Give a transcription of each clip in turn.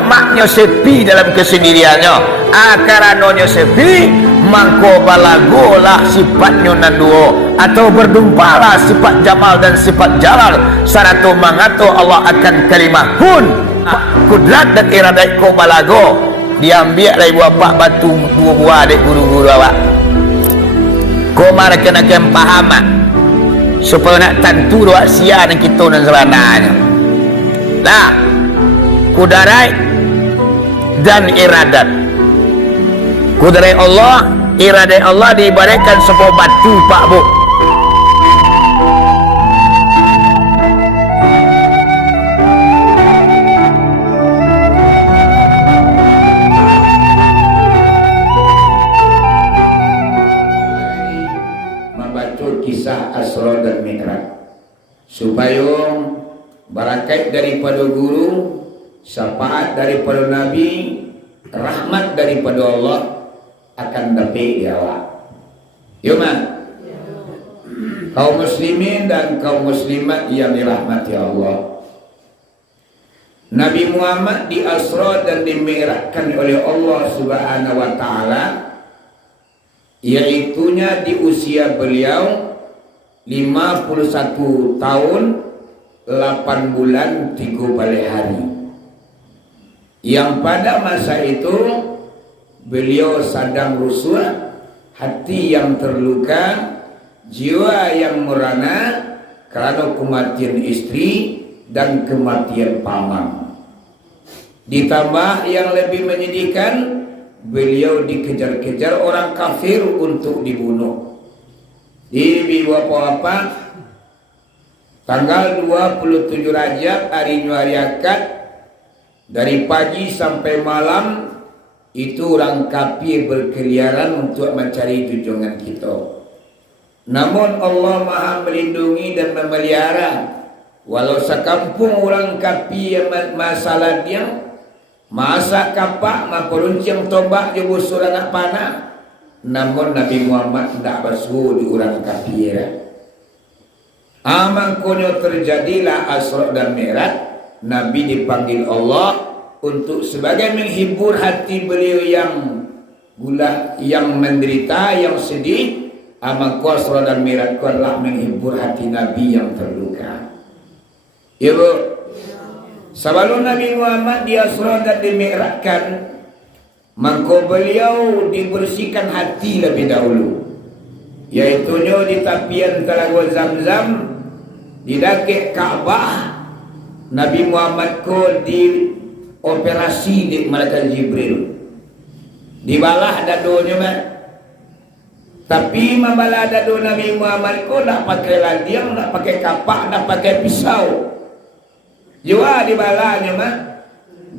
karena maknya sepi dalam kesendiriannya, karena sepi mangko balagolah sifatnya nanduo, atau berdumpalah sifat jamal dan sifat jalal saratu mangato Allah akan kalimah kun kudrat dan iradat ko balago diambil dari bapak batu dua buah adik guru-guru awak ko mereka nak pahaman supaya nak tentu doa sia dan kita dan sebenarnya nah kudarai dan iradat kudarai Allah iradat Allah diibaratkan sebuah batu pak bu Asra dan Mi'raj supaya barakat daripada guru, syafaat daripada Nabi, rahmat daripada Allah akan dapat awak. Ya mak? Kaum muslimin dan kaum muslimat yang dirahmati Allah. Nabi Muhammad di Asra dan dimi'rajkan oleh Allah Subhanahu wa taala, yaitunya di usia beliau 51 tahun 8 bulan 3 balik hari, yang pada masa itu beliau sedang rusuh, hati yang terluka, jiwa yang merana karena kematian istri dan kematian paman. Ditambah yang lebih menyedihkan, beliau dikejar-kejar orang kafir untuk dibunuh. Di apa tanggal 27 Rajab hari Akad, dari pagi sampai malam itu orang kafir berkeliaran untuk mencari junjungan kita. Namun Allah Maha melindungi dan memelihara. Walau sekampung orang kafir masalah dia masa kapak maperuncing tombak je busur anak panah, namun Nabi Muhammad tidak basuh di orang kafir. Amangkonya terjadilah Asra dan Mi'raj. Nabi dipanggil Allah untuk sebagai menghibur hati beliau yang gula, yang menderita, yang sedih. Amangko Asra dan Mi'raj adalah menghibur hati Nabi yang terluka. Ya bu, sebelum Nabi Muhammad di Asra dan dimi'rajkan, maka beliau dibersihkan hati lebih dahulu, yaitunya di tapian Telaga Zamzam, di dakik Ka'bah. Nabi Muhammad ko di operasi di malaikat Jibril, dibalah dadonya mak. Tapi membalah dado Nabi Muhammad ko nak pakai ladiang, nak pakai kapak, nak pakai pisau. Jua dibalanya mak,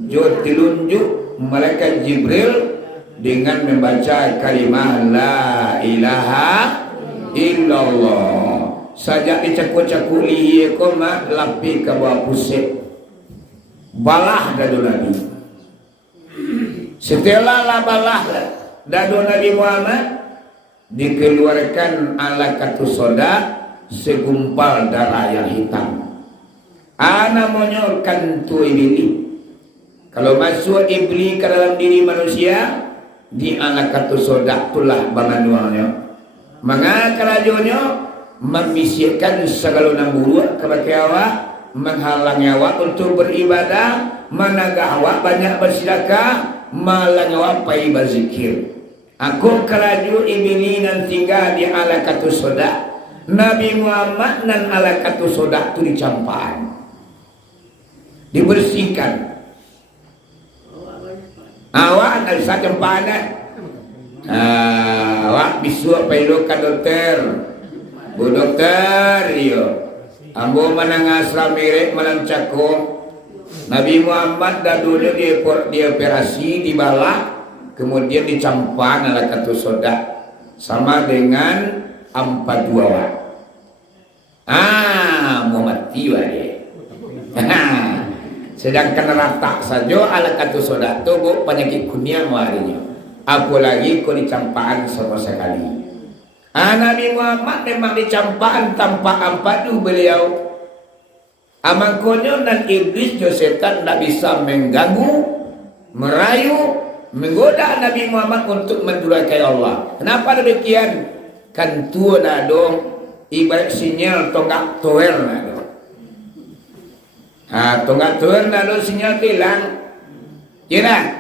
jua dilunjuk malaikat Jibril dengan membaca kalimah la ilaha illallah. Sajak dicakuk-cakuk lihi ko mak lapi ke bawah pusat. Balah dadu Nabi. Setelah lah balah dadu Nabi Muhammad, dikeluarkan ala katu soda segumpal darah yang hitam. Namanya kantu iblis. Kalau masuk iblis ke dalam diri manusia, di anak katu sodak itulah banganuannya. Maka kerajonnya membisikkan segala namburuk kepada awak, menghalangi awak untuk beribadah, menagah awak banyak bersedekah, malang awak pai berzikir. Aku keraju iblis nan tinggal di ala katu sodak. Nabi Muhammad nan ala katu sodak itu dicampaan, dibersihkan. Awak ada satu panas. Awak bisu paido ka dokter. Bu dokter yo. Ambo manang asra mirek malam cakung. Nabi Muhammad dadunya di operasi dibalak, kemudian dicampan ala katu sodak sama dengan 42 wak. Mau mati wak dia. Sedangkan rata saja ala katu sodak tu bu penyakit kunia muarinya. Apalagi kau dicampaan sama sekali. Nabi Muhammad memang dicampaan tanpa ampadu beliau. Amangkonyo dan iblis jo setan tak bisa mengganggu merayu, menggoda Nabi Muhammad untuk mendurhakai Allah. Kenapa demikian? Kan tua dah dong, ibarat sinyal tonggak tower dah dong. Tonggak tower dah dong, sinyal hilang. Kira.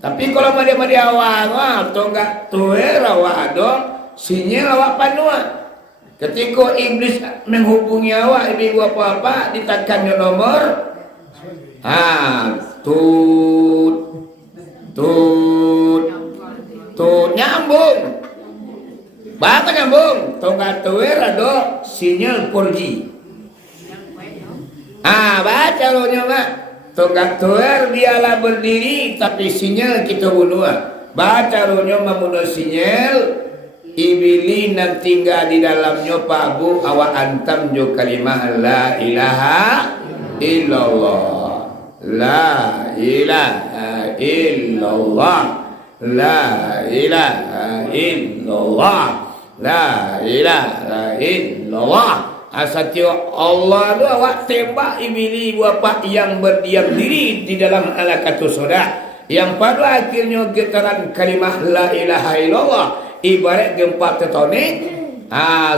Tapi kalau dia awak, tonggak tower awak dong, sinyal awak panua. Ketika iblis menghubungi awak, ibu apa-apa, ditekannya nomor, tut, nyambung. Bakal nyambung. Tonggak tower ada sinyal 4G. Baca lo nyoba. Tonggak tower biarlah berdiri, tapi sinyal kita bunuh. Baca lo nyoba bunuh sinyal. Ibili nan tinggal di dalamnya Pak Bu, awak antam jo kalimah la ilaha illallah, la ilaha illallah, la ilaha illallah, la ilaha illallah. Asati Allah tu awak tembak ibili bapa yang berdiam diri di dalam alaqatu soda, yang pada akhirnya getaran kalimah la ilaha illallah ibarat gempa tektonik.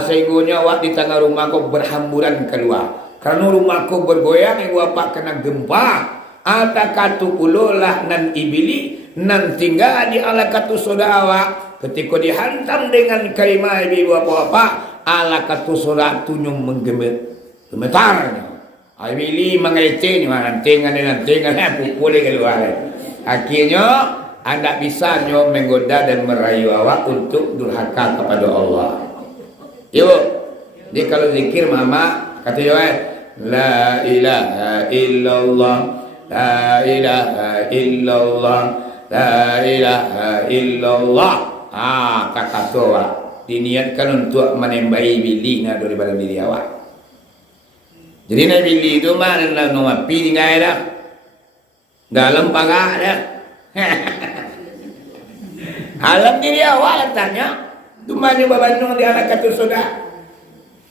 Sehingga awak di tengah rumah kau berhamburan keluar karena rumah kau bergoyang, ibu bapak kena gempa. Atakatu ulolah nan ibili nan tinggal di alaqatu soda awak ketika dihantam dengan kalimah ibu bapak alaqatu soda tunyum menggemetarnya. Ibili mengeceh dengan pukul keluar. Akhirnya anda bisa menggoda dan merayu awak untuk durhaka kepada Allah. Yuk, jadi kalau zikir mama kata yo, la ilaha illallah, la ilaha illallah, la ilaha illallah. Kata awak diniatkan untuk menembahi bili daripada diri awak. Jadi nabi bili itu mana nama pi tinggal dah dalam pagak dah. Alam diri awak tanya, tu mana babandung di alaqatu soda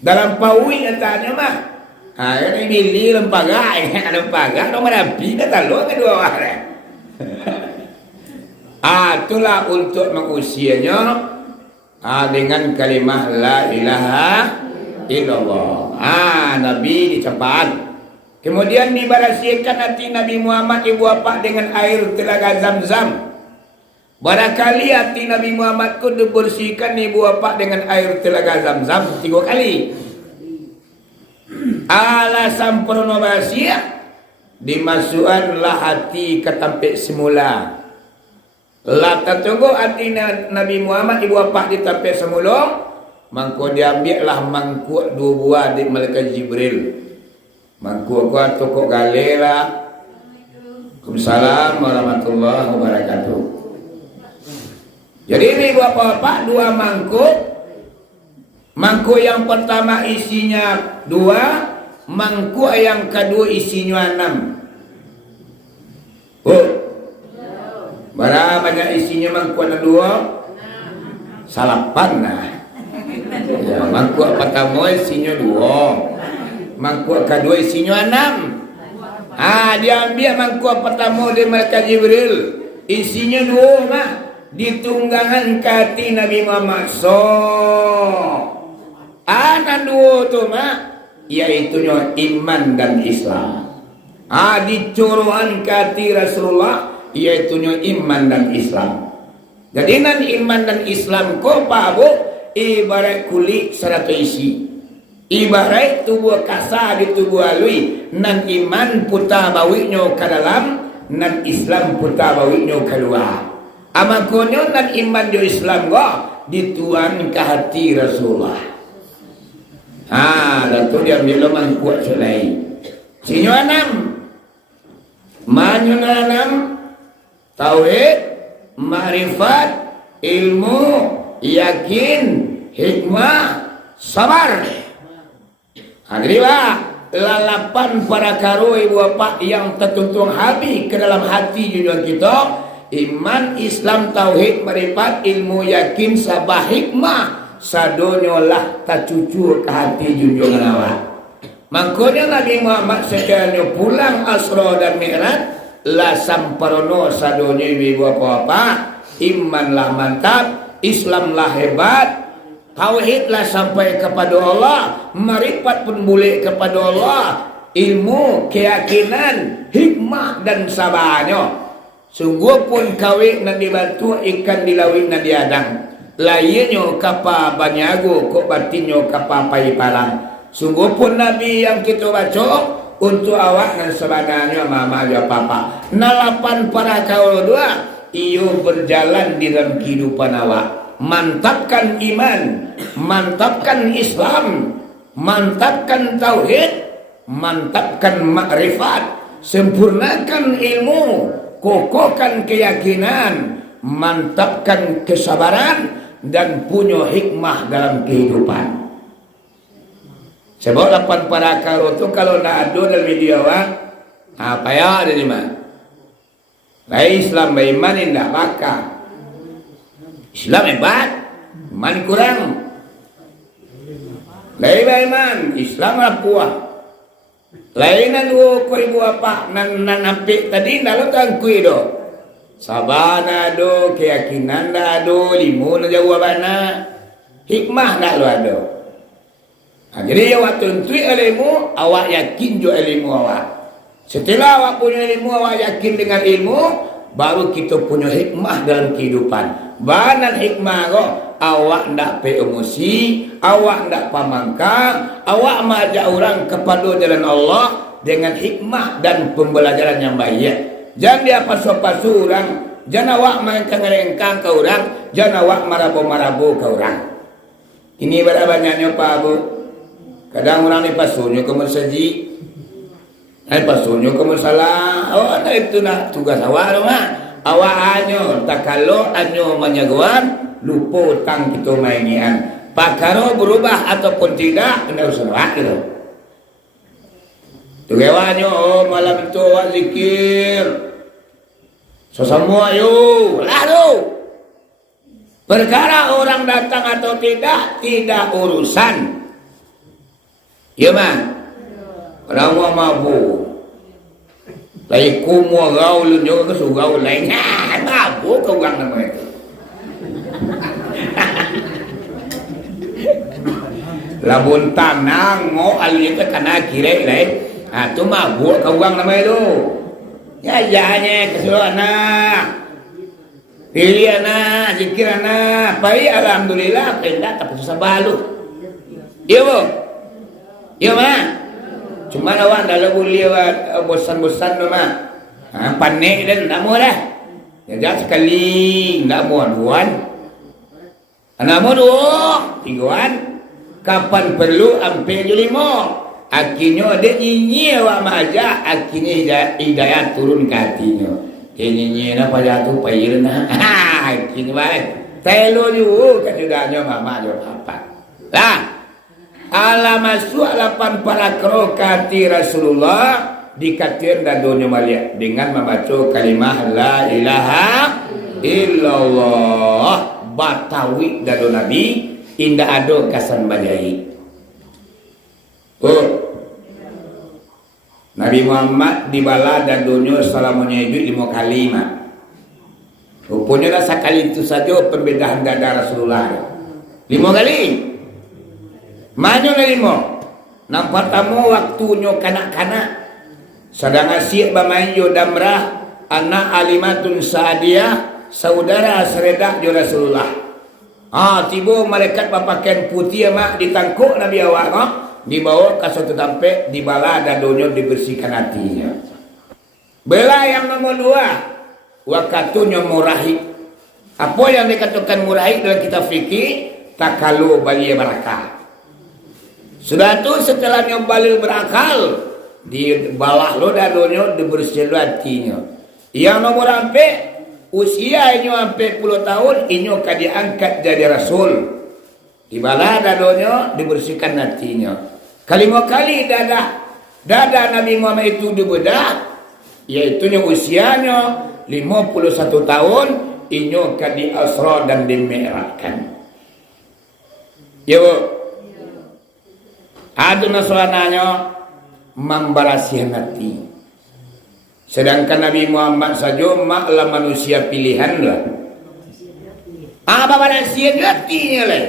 dalam paui tanya mah. Ini bili lembaga, lembaga nomor api dah talung kedua orang. Itulah untuk mengusianya dengan kalimah la ilaha illallah. Nabi dicepat. Kemudian dibarasikan hati Nabi Muhammad ibu bapa dengan air telaga Zam-Zam. Barangkali hati Nabi Muhammad pun dibersihkan ibu bapa dengan air telaga Zam-Zam 3 kali. Alasan pornografia dimasukkanlah hati ke tempat semula. Lah tertunggu hati Nabi Muhammad ibu bapa di tempat semula, mangko diambillah mangkuk 2 buah di malaikat Jibril. Mangkuk gua tokok galela. Waalaikumsalam warahmatullahi wabarakatuh. Jadi ini bapak-bapak 2 mangkuk. Mangkuk yang pertama isinya 2, mangkuk yang kedua isinya 6. Berapa banyak isinya mangkuk yang 2? Salapan nah. Ya, mangkuk pertama isinya 2. Mangkuk kedua isinya 6. Diambil mangkuk pertama dari malaikat Jibril, isinya 2 mah ditunggangan kati Nabi Muhammad. Anak 2 tu mah yaitu iman dan Islam. Dicuruhan kati Rasulullah yaitu iman dan Islam. Jadi nan iman dan Islam ko Pak Bu ibarat kulit serata isi. Ibarat tubuh kasar di tubuh alui, nan iman putar bawiknya ke dalam, nan Islam putar bawiknya keluar. Amakonyo nan iman di Islam gua dituan ke hati Rasulullah. Lalu dia ambil mangkuk selai. Sinyo 6. Manyo 6. Tauhid, ma'rifat, ilmu, yakin, hikmah, sabar. Hadilah lalapan para karo ibu bapak yang tertuntung habis ke dalam hati junjungan kita. Iman, Islam, tauhid, marifat, ilmu, yakin, sabar, hikmah. Sadonyo lah tercucur ke hati junjungan awak. Makanya Nabi Muhammad sekalian pulang Asra dan Mi'raj lah samparono sadonya ibu apa-apa, iman lah mantap, Islam lah hebat, tauhid lah sampai kepada Allah, marifat pun boleh kepada Allah, ilmu, keyakinan, hikmah dan sabarnya. Sungguh pun kawin nan dibantu ikan dilawin nan diadang. Lainnya kapa banyago kok batinyo kapa pai palang. Sungguh pun Nabi yang kita baca untuk awak dan sebenarnya mama ya papa. Nalapan para kaul dua iyo berjalan di dalam kehidupan awak. Mantapkan iman, mantapkan Islam, mantapkan tauhid, mantapkan makrifat, sempurnakan ilmu, kokohkan keyakinan, mantapkan kesabaran dan punya hikmah dalam kehidupan. Sebab lapan para karo tu kalau nak ada dalam media apa ya ada di mana? Baik Islam beriman indah bakal. Islam hebat, iman kurang. Baik beriman, Islam rapuah. Lainan wo ko ibu apa nan ampik tadi dalam tangkui do. Sabana do, keyakinan dah do, limu na jawabana. Hikmah dah lo ada. Nah, jadi awak tuntui ilmu, awak yakin jo ilmu awak. Setelah awak punya ilmu, awak yakin dengan ilmu, baru kita punya hikmah dalam kehidupan. Banan hikmah kok, awak ndak pe emosi, awak ndak pamangkang, awak mengajak orang kepada jalan Allah dengan hikmah dan pembelajaran yang baik. Jangan dia pasu-pasu orang, jangan awak mengengkang ke orang, jangan awak marabu-marabu ke orang. Ini banyaknya Pak Bu. Kadang orang ni pasunya ke masjid, pasunya ke masalah. Oh, nah itu nak tugas awak rumah. Awak anyo, tak kalau anyo menyaguan, lupa tang kita mainian. Pakaro berubah ataupun tidak, kena usaha gitu. Tugewanyo, oh malam itu awak zikir. Sesemua yuk, lalu. Perkara orang datang atau tidak urusan. Ya man, orang mau mabuk. Lai kumua gaul juga ke gaul lainnya, mabuk kau gang nama itu. Labun tanang ngo alih ke kana kiri lain, tu mabuk kau gang nama itu. Ya hanya keseluruhan anak, pilih anak, zikir anak, baik alhamdulillah, pendak tapi susah balu. Iya bu. Ya mak, cuma awak dalam boleh bosan-bosan tu mak. Panik dan tak mau dah. Jadi sekali tak mau duan. Anak mau dua, tigaan. Kapan perlu ambil je lima. Akhirnya dia nyanyi awak maja. Akhirnya hidayah turun ke hatinya. Dia nyanyi apa jatuh payir na. Akhirnya balik. Telo juga kan sudahnya mama jo apa. Lah. Alamat sualapan para kerokati Rasulullah dikatir dan dunia malia dengan membaca kalimah la ilaha illallah batawi dan nabi indah ado kasan bajai. Oh, Nabi Muhammad dibala dan dunia salamunya itu 5 kalimat. Rupanya rasa kali itu saja perbedaan dada Rasulullah 5 kali. Maju na limo. Nang pertama waktunya kanak-kanak. Sedang asyik bermain yo damrah. Anak alimatun sa'adiyah. Saudara seredak jo Rasulullah. Tiba malaikat berpakaian putih mak ditangkuk Nabi awak. Dibawa ke suatu tempat. Dibala dan dunia dibersihkan hatinya. Bela yang nomor 2. Wakatunya murahid. Apa yang dikatakan murahid dalam kitab fikih? Takalu bali barakah. Sudah tu setelah nyobalil berakal dibalah lo dadonya dibersih hatinya. Yang nomor ampe usia inyo ampe 10 tahun inyo ka diangkat jadi rasul. Dibalah dadonya dibersihkan hatinya. Kalima kali dada Nabi Muhammad itu dibedah yaitu usianya 51 tahun inyo ka di asra dan dimi'rajkan. Ya Bu. Ada nasorananya membarasi hati. Sedangkan Nabi Muhammad saja maklah manusia pilihan lah. Apa manusia hatinya lah.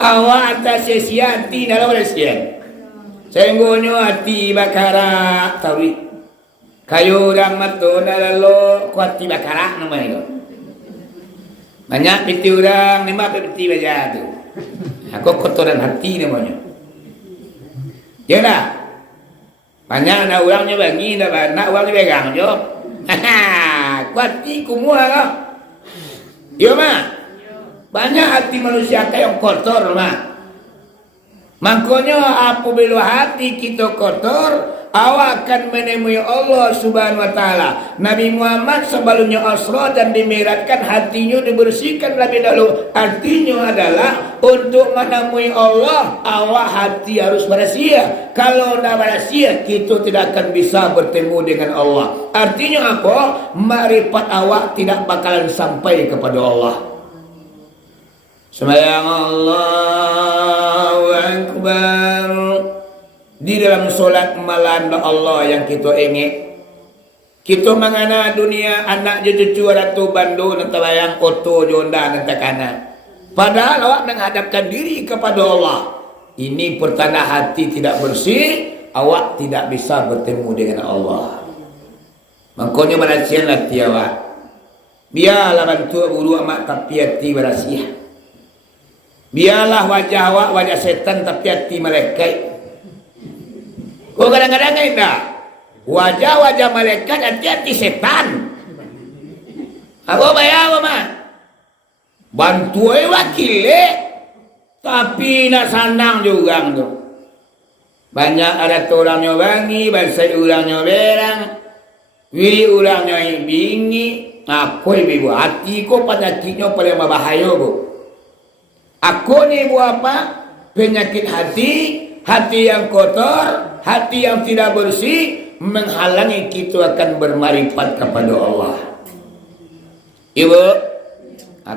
Awak atas hati dalam manusia. Senggonyo hati bakara tawi. Kayu orang matona lalu kuati bakara namanya itu. Banyak piti orang, 5 piti baca tu. Aku kotoran hati namanya. Ya dah. Banyak nak orangnya bagi, nak orangnya pegang je. Kuati kumua lah. Ya mah. Banyak hati manusia yang kotor mah. Makanya apabila hati kita kotor, awak akan menemui Allah Subhanahu wa taala. Nabi Muhammad sebelumnya Asra dan dimiratkan hatinya dibersihkan lebih dahulu. Artinya adalah untuk menemui Allah, awak hati harus bersih. Kalau tidak bersih, kita tidak akan bisa bertemu dengan Allah. Artinya apa? Makrifat awak tidak bakalan sampai kepada Allah. Sembahyang Allahu Akbar. Di dalam solat malam Allah yang kita ingat. Kita mengana dunia anak cucu ratu bandu nanti bayang oto jonda nanti kana. Padahal awak menghadapkan diri kepada Allah. Ini pertanda hati tidak bersih, awak tidak bisa bertemu dengan Allah. Makanya manasianlah tiawak. Biarlah bantu buru amat tapi hati bersih. Biarlah wajah awak wajah setan tapi hati malaikat. Kau kadang-kadang enggak wajah-wajah malaikat hati-hati setan. Aku bayar apa mah? Bantu wakil tapi nak sandang juga tu. Banyak ada orangnya wangi, bahasa orangnya berang, wiri orangnya bingi. Aku ibu hati ko penyakitnya paling berbahaya bu. Aku ni buat apa? Penyakit hati, hati yang kotor, hati yang tidak bersih, menghalangi kita akan bermarifat kepada Allah. Ibu,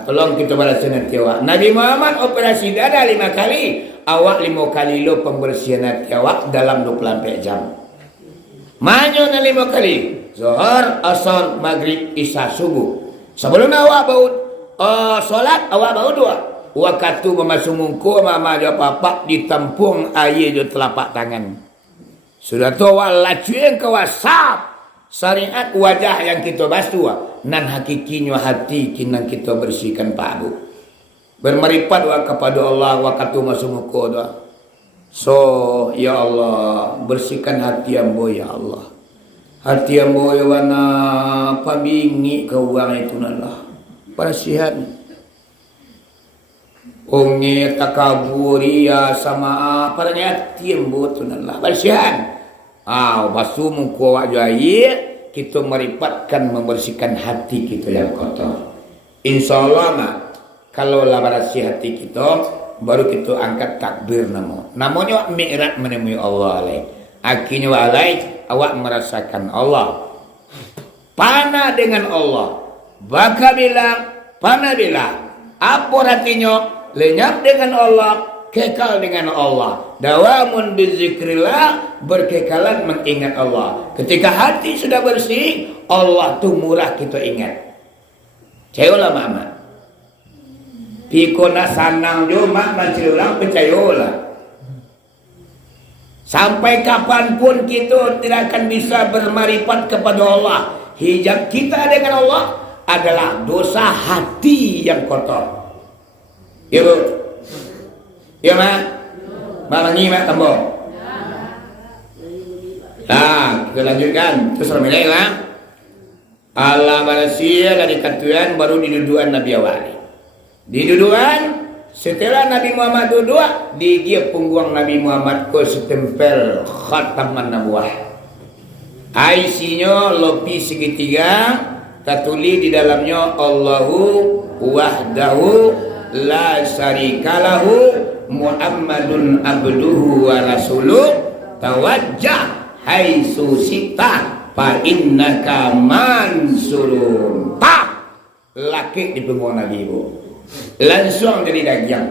tolong kita balas nanti awak. Nabi Muhammad operasi dada 5 kali, awak 5 kali lo pembersihan hati awak dalam 24 jam. Manyo na 5 kali, Zuhur, Asar, Maghrib, Isya, Subuh. Sebelum awak bau solat, awak bau 2. Waktu memasuk mungku mama dia papak ditampung air di telapak tangan. Sudah tu awak lacuin ke WhatsApp syariat wajah yang kita basuh nan hakikinya hati kinang kita bersihkan Pak Bu. Bermarifat kepada Allah waktu masuk mungku doa. So ya Allah bersihkan hati ambo ya Allah. Hati ambo ya wana pabingi ke uang itu Allah. Persihan. Onge takaburia sama apa hati embutun Allah bersihan. Basuh muka wajah kita meripatkan membersihkan hati kita yang kotor. Insyaallah mah kalau lah bersih hati kita baru kita angkat takbir namanya mi'raj menemui Allah alai. Akhirnya walai awak merasakan Allah. Pana dengan Allah. Baka bilang, pana bilang, apa hatinya? Lenyap dengan Allah, kekal dengan Allah. Dawamun bizikrillah, berkekalan mengingat Allah. Ketika hati sudah bersih, Allah tu murah kita ingat. Cayolah mama. Pikona sanang jo mak mancilulang percayolah. Sampai kapanpun kita tidak akan bisa bermarifat kepada Allah. Hijab kita dengan Allah adalah dosa hati yang kotor. Ya bu, ya mak, malangi mak tambah. Nah, kita lanjutkan. Terus ramai lah. Allah manusia dari katuan baru diduduan Nabi awal. Diduduan setelah Nabi Muhammad duduk, digiap punggung Nabi Muhammad ke setempel khataman nabuah. Isinya lopi segitiga, tertulis di dalamnya Allahu wahdahu la syarikalahu Muhammadun abduhu wa rasuluh tawajjah haitsu sita fa innaka mansurun. Tak laki di punggung Nabi ibu langsung jadi daging.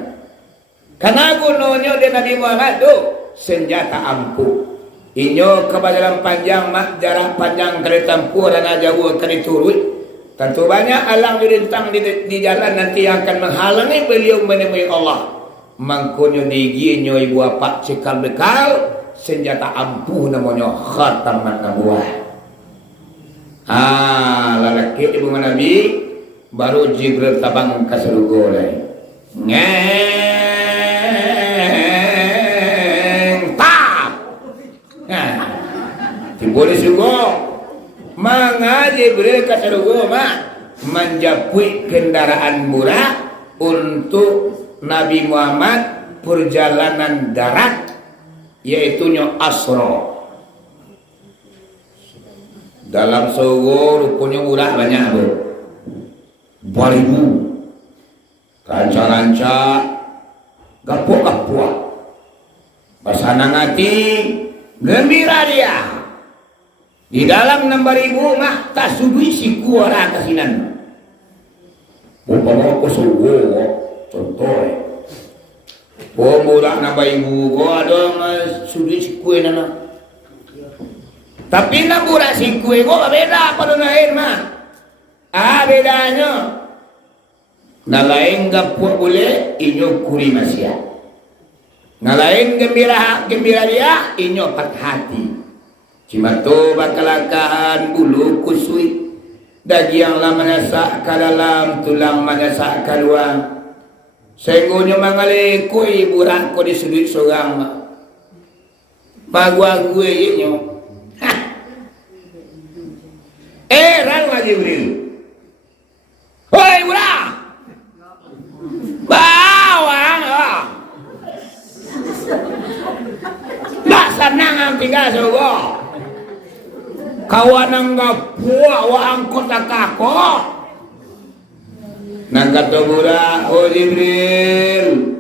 Karena gunanya dari Nabi Muhammad tu senjata ampuh. Inyo kebajaran panjang mak jarak panjang kali tempuh dan jauh kali turut. Tentu banyak alang dirintang di jalan nanti yang akan menghalangi beliau menemui Allah. Mangkonyo diginyo ibu bapak cikal bekal senjata ampuh namanya khataman nabuah. Lalaki ibu Nabi baru Jibril tabang ke surga lai. Boleh juga manga Jibril kata lugu menjapui kendaraan murah untuk Nabi Muhammad perjalanan darat yaitu Asra. Dalam sogo rupanya murah banyak bu, baribu, ranca-ranca, gapuk-gapuk, pasanang hati, gembira dia. Di dalam 6.000 mah tak sudui si kuara kasinan. Bukan aku subuh contoh. Murah 6.000 ko ada sudui si kue nana. Tapi na murah si kue ko beda pada lain mah. Bedanya. Na lain gapuk boleh inyo kuri masya. Na lain gembira dia inyo pat hati. Cimato bakalakaan bulu kusui dagiang lah manasak ke dalam tulang manasak ke luar sehingga mangali kui burak ko di sudut sorang bagua gue inyo ralwa Jibril hoi burak bawang tak senang ampiga sogo kawan nga puwa wa angkot ako nagkato mura o Jibril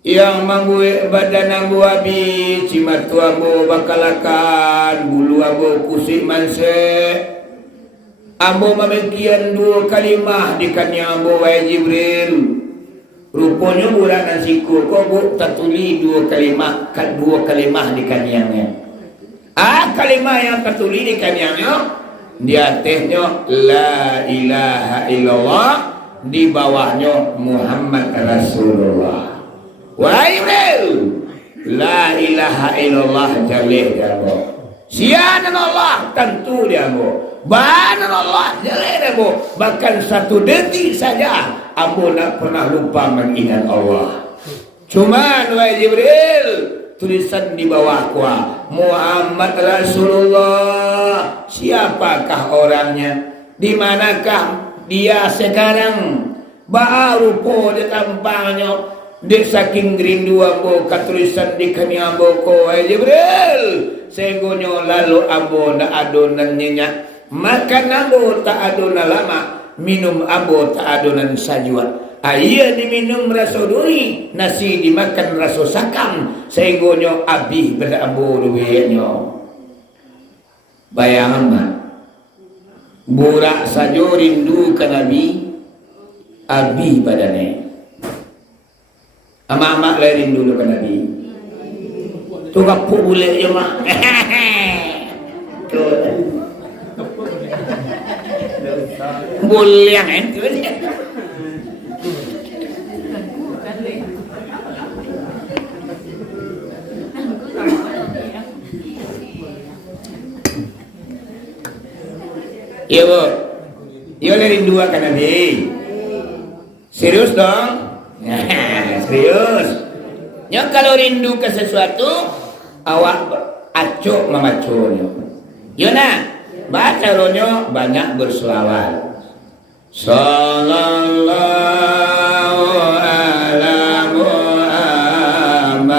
yang mangguwe badan ang buwabi cimatu abo bakalakan bulu abo kusik manse abo mamikian 2 kalimah di kanya abo wa Jibril rupanya mura nasiku ko bu tatuli 2 kalimah kan 2 kalimah di kanyanya. Kalimah yang tertulis di kanyangnya di atasnya la ilaha illallah di bawahnya Muhammad Rasulullah. Wa Jibril la ilaha illallah jalih jago. Sianan Allah tentu dia go. Banan Allah jalih jago. Bahkan 1 detik saja ambo nak pernah lupa mengingat Allah. Cuman wa Jibril tulisan di bawah kuah Muhammad Rasulullah. Siapakah orangnya? Di manakah dia sekarang? Baru po di tampangnya di saking rindu ambo katulisan di kami ambo ko Jibril segonyo lalu ambo na adonan nyenyak makan ambo tak adonan lama minum ambo tak adonan sajwa. Iya diminum rasa duri, nasi dimakan rasa sakam, sehingga abih berambu duitnya. Bayangan mah, burak sajo rindu ke Nabi, abih badannya. Ama-ama lah rindu ke Nabi. Tu kapuk boleh je mah. Boleh yang itu dia. Iya bu, iya dari 2 kan Nabi. Serius dong? Serius. Ya kalau rindu ke sesuatu, awak acuk memacunya. Yona, baca ronyo banyak berselawat. Sallallahu ala Muhammad.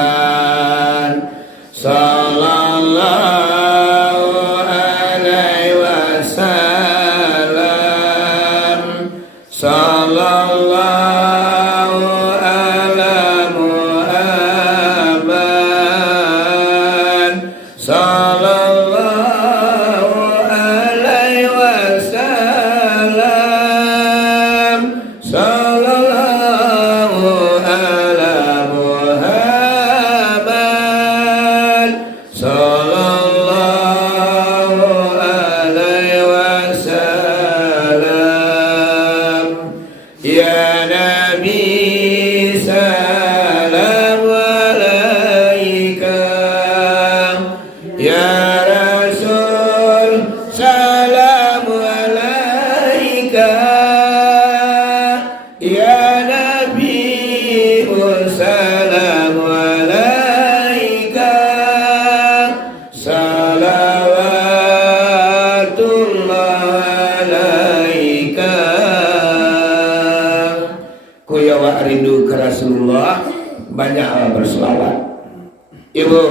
Sallallahu Salam salamu alaika salawatullah alaika. Kuyawa rindu ke Rasulullah, banyaklah berselawat. Ibu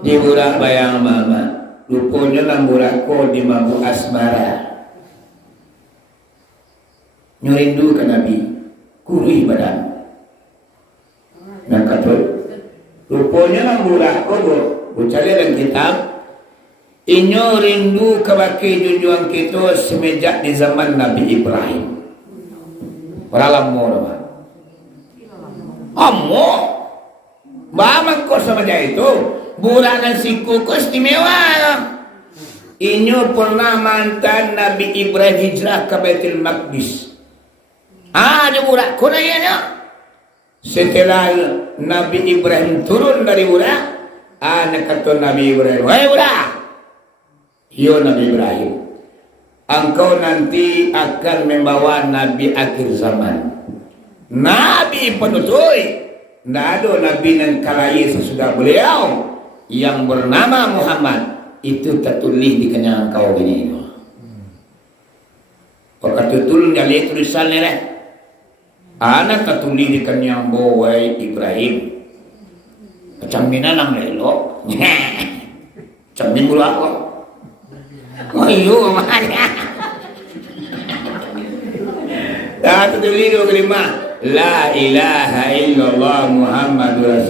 di burak bayang mama lupanya lamburako di mabu asmara nyurindu ke Nabi kurui badan nah kata lupanya lamburako bucari dalam kitab inyo rindu ke baki junjuan kita semenjak di zaman Nabi Ibrahim peralamu nama ammo Bama ko sama dia itu buranan siku ko istimewa. Inyo pernah mantan Nabi Ibrahim hijrah ke Baitul Maqdis. Ada burak ko na yan. Setelah Nabi Ibrahim turun dari burak, anak kata Nabi Ibrahim, "Wahai burak, yo Nabi Ibrahim, engkau nanti akan membawa Nabi akhir zaman. Nabi penutui. Tidak ada Nabi yang kalai sesudah beliau yang bernama Muhammad itu tertulis di kenyang kau ini. Pakai tutul jadi tulisannya lah. Anak tertulis di kenyang bawai Ibrahim. Macam mana lang lelo? Macam ni mula ako. Oh iyo mana? Dah tertulis dua kelima. La ilaha illallah Muhammadur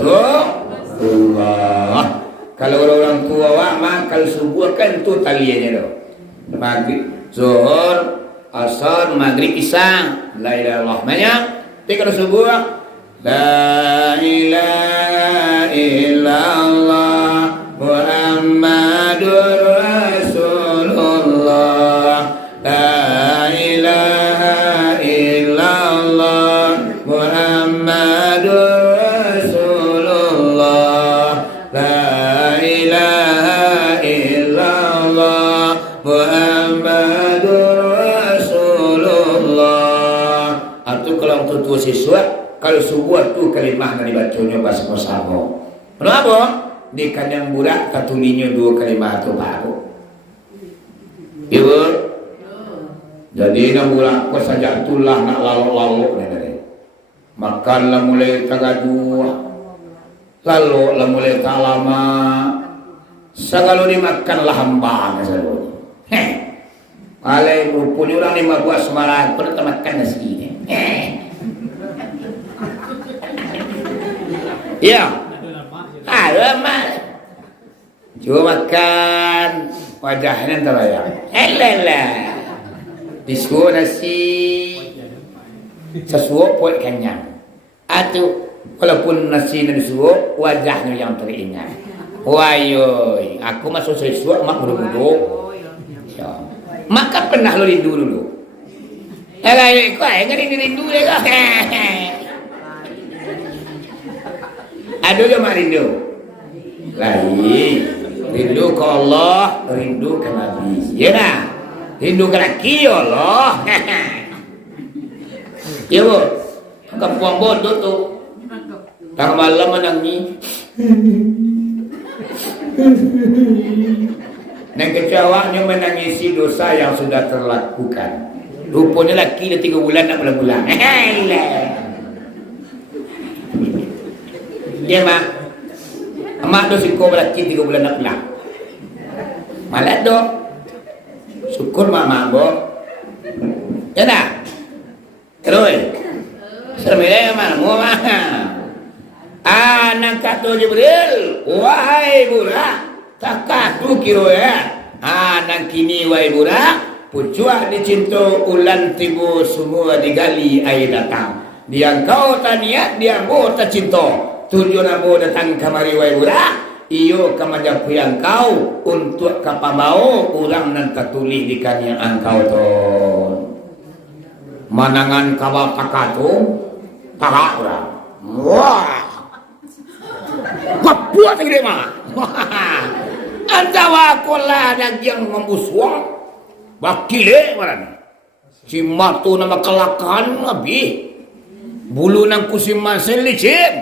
Rasulullah. Kalau orang tua wak kalau subuh kan tu taliannya doh. Maghrib, zuhur, asar, maghrib, isya. La ilaha illallah. Banyak. Tapi kalau subuh la ilaha illallah Muhammadur Rasulullah. La ilaha illallah Muhammadur Rasulullah. La ilaha illallah Muhammadur Rasulullah. Atau kalau untuk tua siswa, kalau subuh tu kalimah yang dibacanya bersama-sama. Kenapa? Di kandang budak katulinya dua kalimah tu baru. Ibu, jadi nak budak kau saja tulah nak lalu-lalu ni. Makanlah mulai tagaduh, lalu lah mulai talama. Segala dimakanlah hamba selalu. Alai rupanya orang lima buah semalam pun tak makan nasi. Ya, lama. Cuma makan wajahnya terbayang. Elah, disku nasi. Sesuap buat kenyang. Atau walaupun nasi dan suap wajahnya yang teringat. Wayoy, aku masuk sesuap mak bodoh-bodoh. Ya. Maka pernah lo rindu dulu. Kau rindu deh kau. Aduh yo mak rindu. Lain rindu ke Allah, rindu ke Nabi. Ya nah, rindu ke laki Allah. Ya bu, kampung bodoh tu. Tang malam menangis. Dan kecewanya menangisi dosa yang sudah terlakukan. Rupanya laki dah 3 bulan nak pulang. Ya mak, mak tu syukur laki 3 bulan nak pulang. Malah dok, syukur mak boh. Ya tak? Terus, sermilai mana muah. Anak kata Jibril, wahai budak, tak katu kiro ya. Anak kini wahai budak, pucuak dicinta ulan tibu semua digali air datang. Dia kau tak niat, dia mau tak cinta. Tujuan mau datang kemari wahai budak, iyo kamajapu yang kau untuk kapamau orang nan tertulis di kanyang kau tu. Manangan kawal takatu tarak orang. Wah, buat gede mah. Antawa kola yang membusuang bakile mana. Si matu nama kelakan lebih. bulu nang kusiman licin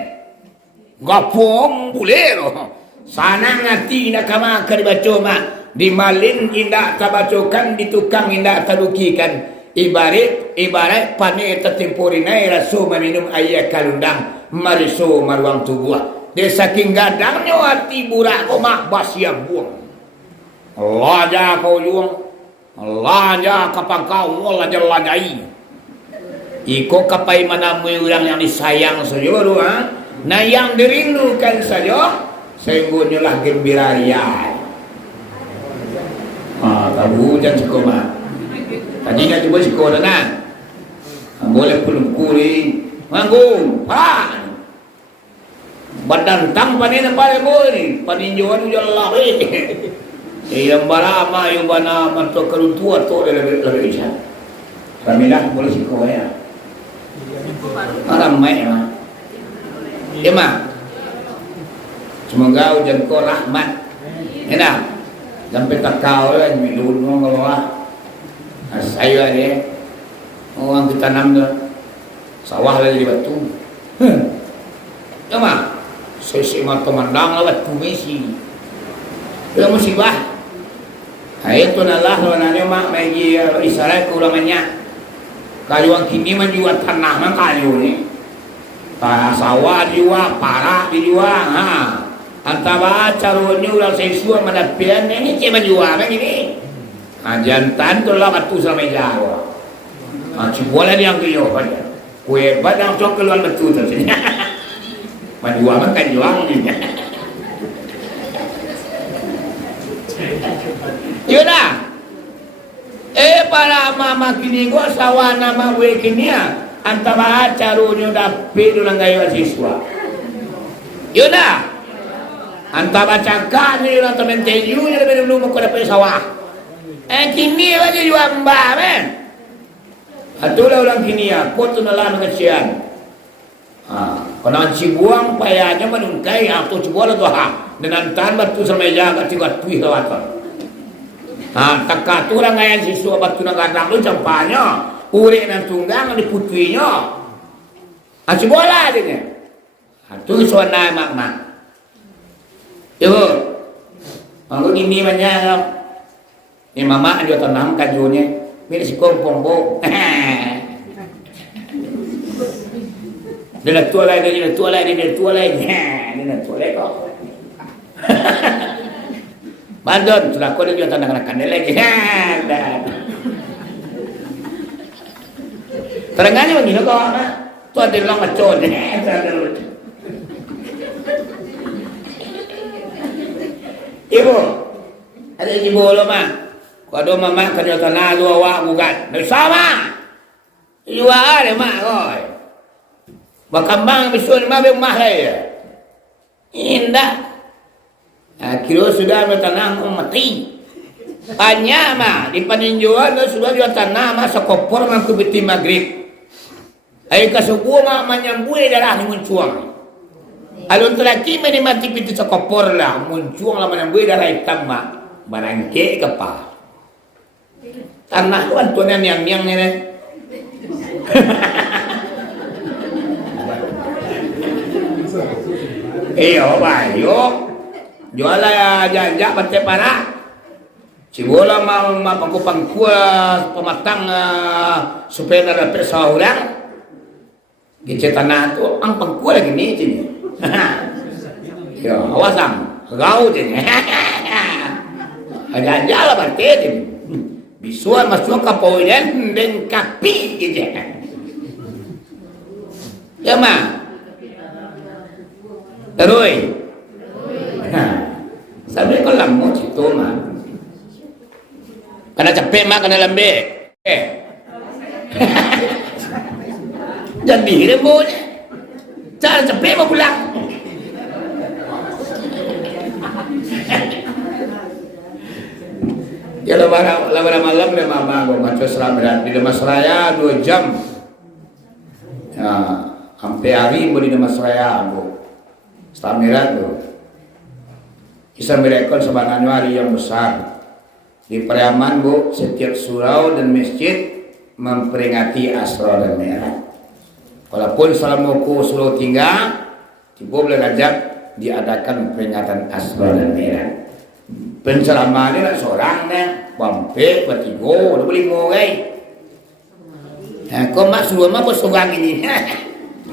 gapong bulero sana ngati na kamaka dibaco mak di malin indak tabacokan di tukang indak talukikan ibarat pane tetempurina raso meminum air kalundang mariso maruang tubuh dia saking gadangnya hati burak komak basia buang laja kau juang laja kapang kau laja ladai iko kapai mana orang yang disayang saja ha? Nah yang dirindukan saja sehingga lah gembira ya tahu hujan sekolah tadi nak cuba sekolah nak boleh peluk kuri manggung badan tang panen pare boy paninjuan ujar lah yang barama yang bana mantu kerutua tu lebih bisa kamilah boleh sekolah ya ramai mah ya mah semoga hujan kau rahmat enak sampai tak kau kan minum kalau saya dia orang kita tanam tu sawah lagi di batu ya mah sesi mata mandang lah batu mesi itu musibah itu nalah lawanannya mak magi isyarat kurangannya kalau yang kini menjual tanah mah kayu ni sawah dijual parah dijual antara caranya ulang seksual madapian ini cuma jual begini jantan tu lah batu sama jawa cibola yang kaya kue badang cok keluar batu tu menjual kan jual ni yaudah para mama kini gua sawah nama gue kini antara caranya dapet ulang gaya siswa yaudah antara cakap ni ulang temen teju ni lebih dulu mau dapet sawah kini aja jual mbak men itulah ulang kini aku tu nalar ngecian kalau cibuang payahnya menungkai atau cibuang tu dengan tan batu semeja kat tiga tuih lawatan tak orang gaya siswa batu nagadang tu campanya urek dan tunggang di putrinya cibuang lah dia itu suara mak yo aku gini banyak ni mama dia tanam kajunya ini si kompong bo dia tua lagi kok bandon sudah kau dia tanam kan lagi terangannya begini kok tu ada orang macon ibu ada ibu lo mah kalau mama kerja tanah lu awak bukan bersama dua ada mak koi bakambang bisun mah beng mah ya indah kira sudah bertanah mati banyak mah di paninjuan sudah jual tanah mah sekopor mah kubiti maghrib ayo kasubuh mah menyambui darah ni muncuang alun teraki menikmati pintu sekopor lah muncul lah menambah darah hitam mak barangke kepal tanah tu kan tuan yang ni bayo jual lah jajak baca parah cibola mau pangku pematang supaya dapat seorang di tanah tu ang pangku lagi ni sini ya awasam kau je ada jala berarti bisuan masuk ke poin dan kapi je ya mah terus sampai kau lama situ mah kena capek mah kena lembek jadi rembutnya cara capek mau pulang ya lebaran malam dia mama gua baca berat di Demas Raya 2 jam ya sampai hari di Demas Raya gua stamirat gua bisa merekod sebenarnya hari yang besar di Pariaman bu setiap surau dan masjid memperingati Asra dan Mi'raj Walaupun Salamuku suruh tinggal, di bulan Rajab diadakan peringatan Asra dan Mi'raj. Penceramah ni nak seorang ni, bampek, bertiga, 25 orang. Kau mak suruh mak bersorang ini.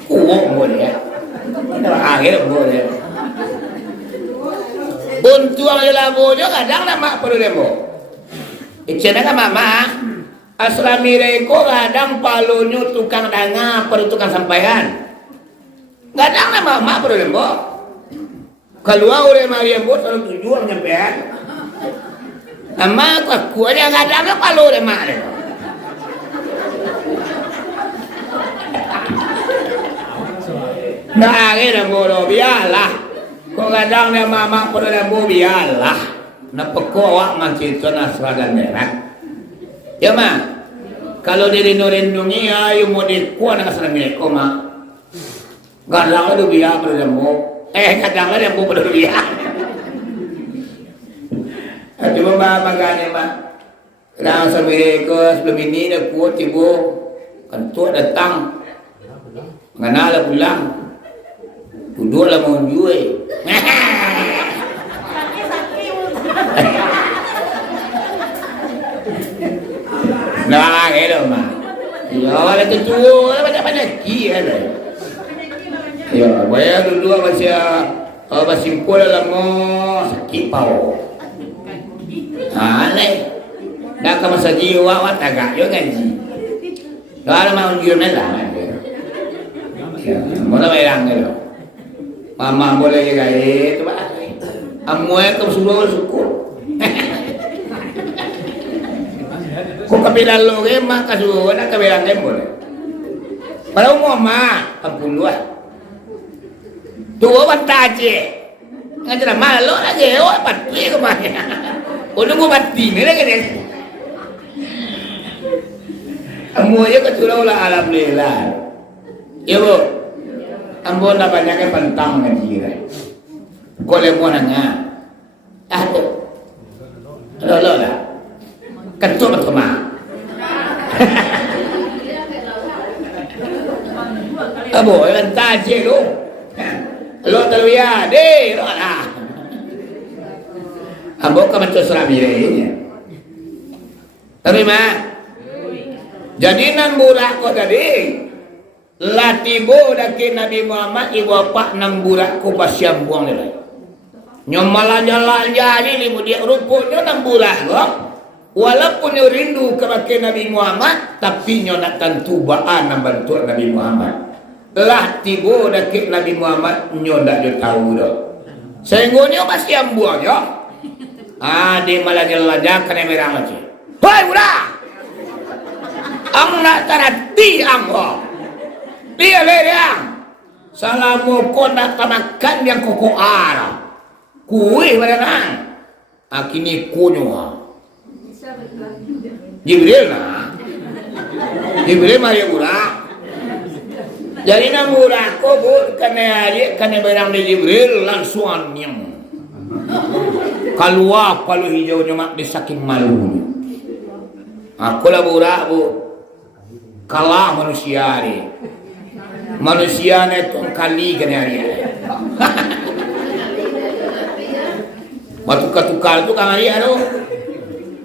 Kuok boleh. Ini akhir boleh. Untuang di labunya kadang nama perlu demo. Icena kan mama. Asra Mi'raj ko kadang palunyo tukang danga perlu tukang sampaian. Kadang nama mama perlu demo. Keluar oleh Maria bos kalau tujuan nyampean. Nama aku aja kadang palu deh mak. Nah, ini bodoh biarlah. Kau kadang dia mama pada lembu biarlah. Nak pekok awak masih itu Asra dan Mi'raj. Ya mak, kalau dirindungi ayo mau dikuat nak Asra Mi'raj kau mak. Kadang itu biar pada lembu. Kadang lembu pada biar. Cuma makanya mak. Kadang Asra Mi'raj kau sebelum ini dah kuat tiba. Kan tua datang. Mengenal pulang. Duduk lah mau jual. Nah, gitu mah. Ya, ada tujuh, ada banyak kia ada. Ya, bayar dulu masih simpul lah mau sakit pau. Aneh. Dah kamu sajiwa wat agak yo gaji. Kalau mau jual lah. Ya, mana bayang gitu. Mama boleh juga itu pak. Amuai kau suruh syukur. Kau kabilan lo mak kasuh nak kabilan boleh. Pada umum mak ampun luar. Tua banta je. Ngajar malu lagi. Oh pati kemana? Udah gua pati ni lagi ni. Amuai kau suruh lah alhamdulillah. Ya bu. Ambon dah banyak pantang ngaji kan. Kau lembu nanya. Tu. Lo dah. Ketuk bertema. Abo, yang taji lo. Lo terbiar, deh, lo lah. Abo kamu tu serabi ni. Tapi mak. Jadi nan burak kau tadi. Latibo daki Nabi Muhammad ibu pak nang burak ko pasyam buang nila. Nyomalan jalan jadi limu dia rupanya nang burak ko. Walaupun nyo rindu kepada Nabi Muhammad, tapi nyo nak tantubaan nang bantu Nabi Muhammad. Latibo daki Nabi Muhammad nyo ndak dia tahu dah. Sehingga nyo pasyam buang yo. Di malah jalan kan merah macam. Hei budak. Ang nak tarati ang ko. Dia yang salamu ko nak tamakan yang koko ara. Kuih pada nang. Akini kunyo. Jibril na. Jibril mari murah. Jadi nang murah ko bu kena barang di Jibril langsung anyam. Keluar palu hijaunya mak di saking malunya. Aku lah murah bu. Kalah manusia ni. Manusia ni tu kali kena hari. Tukar-tukar tu kan hari tu.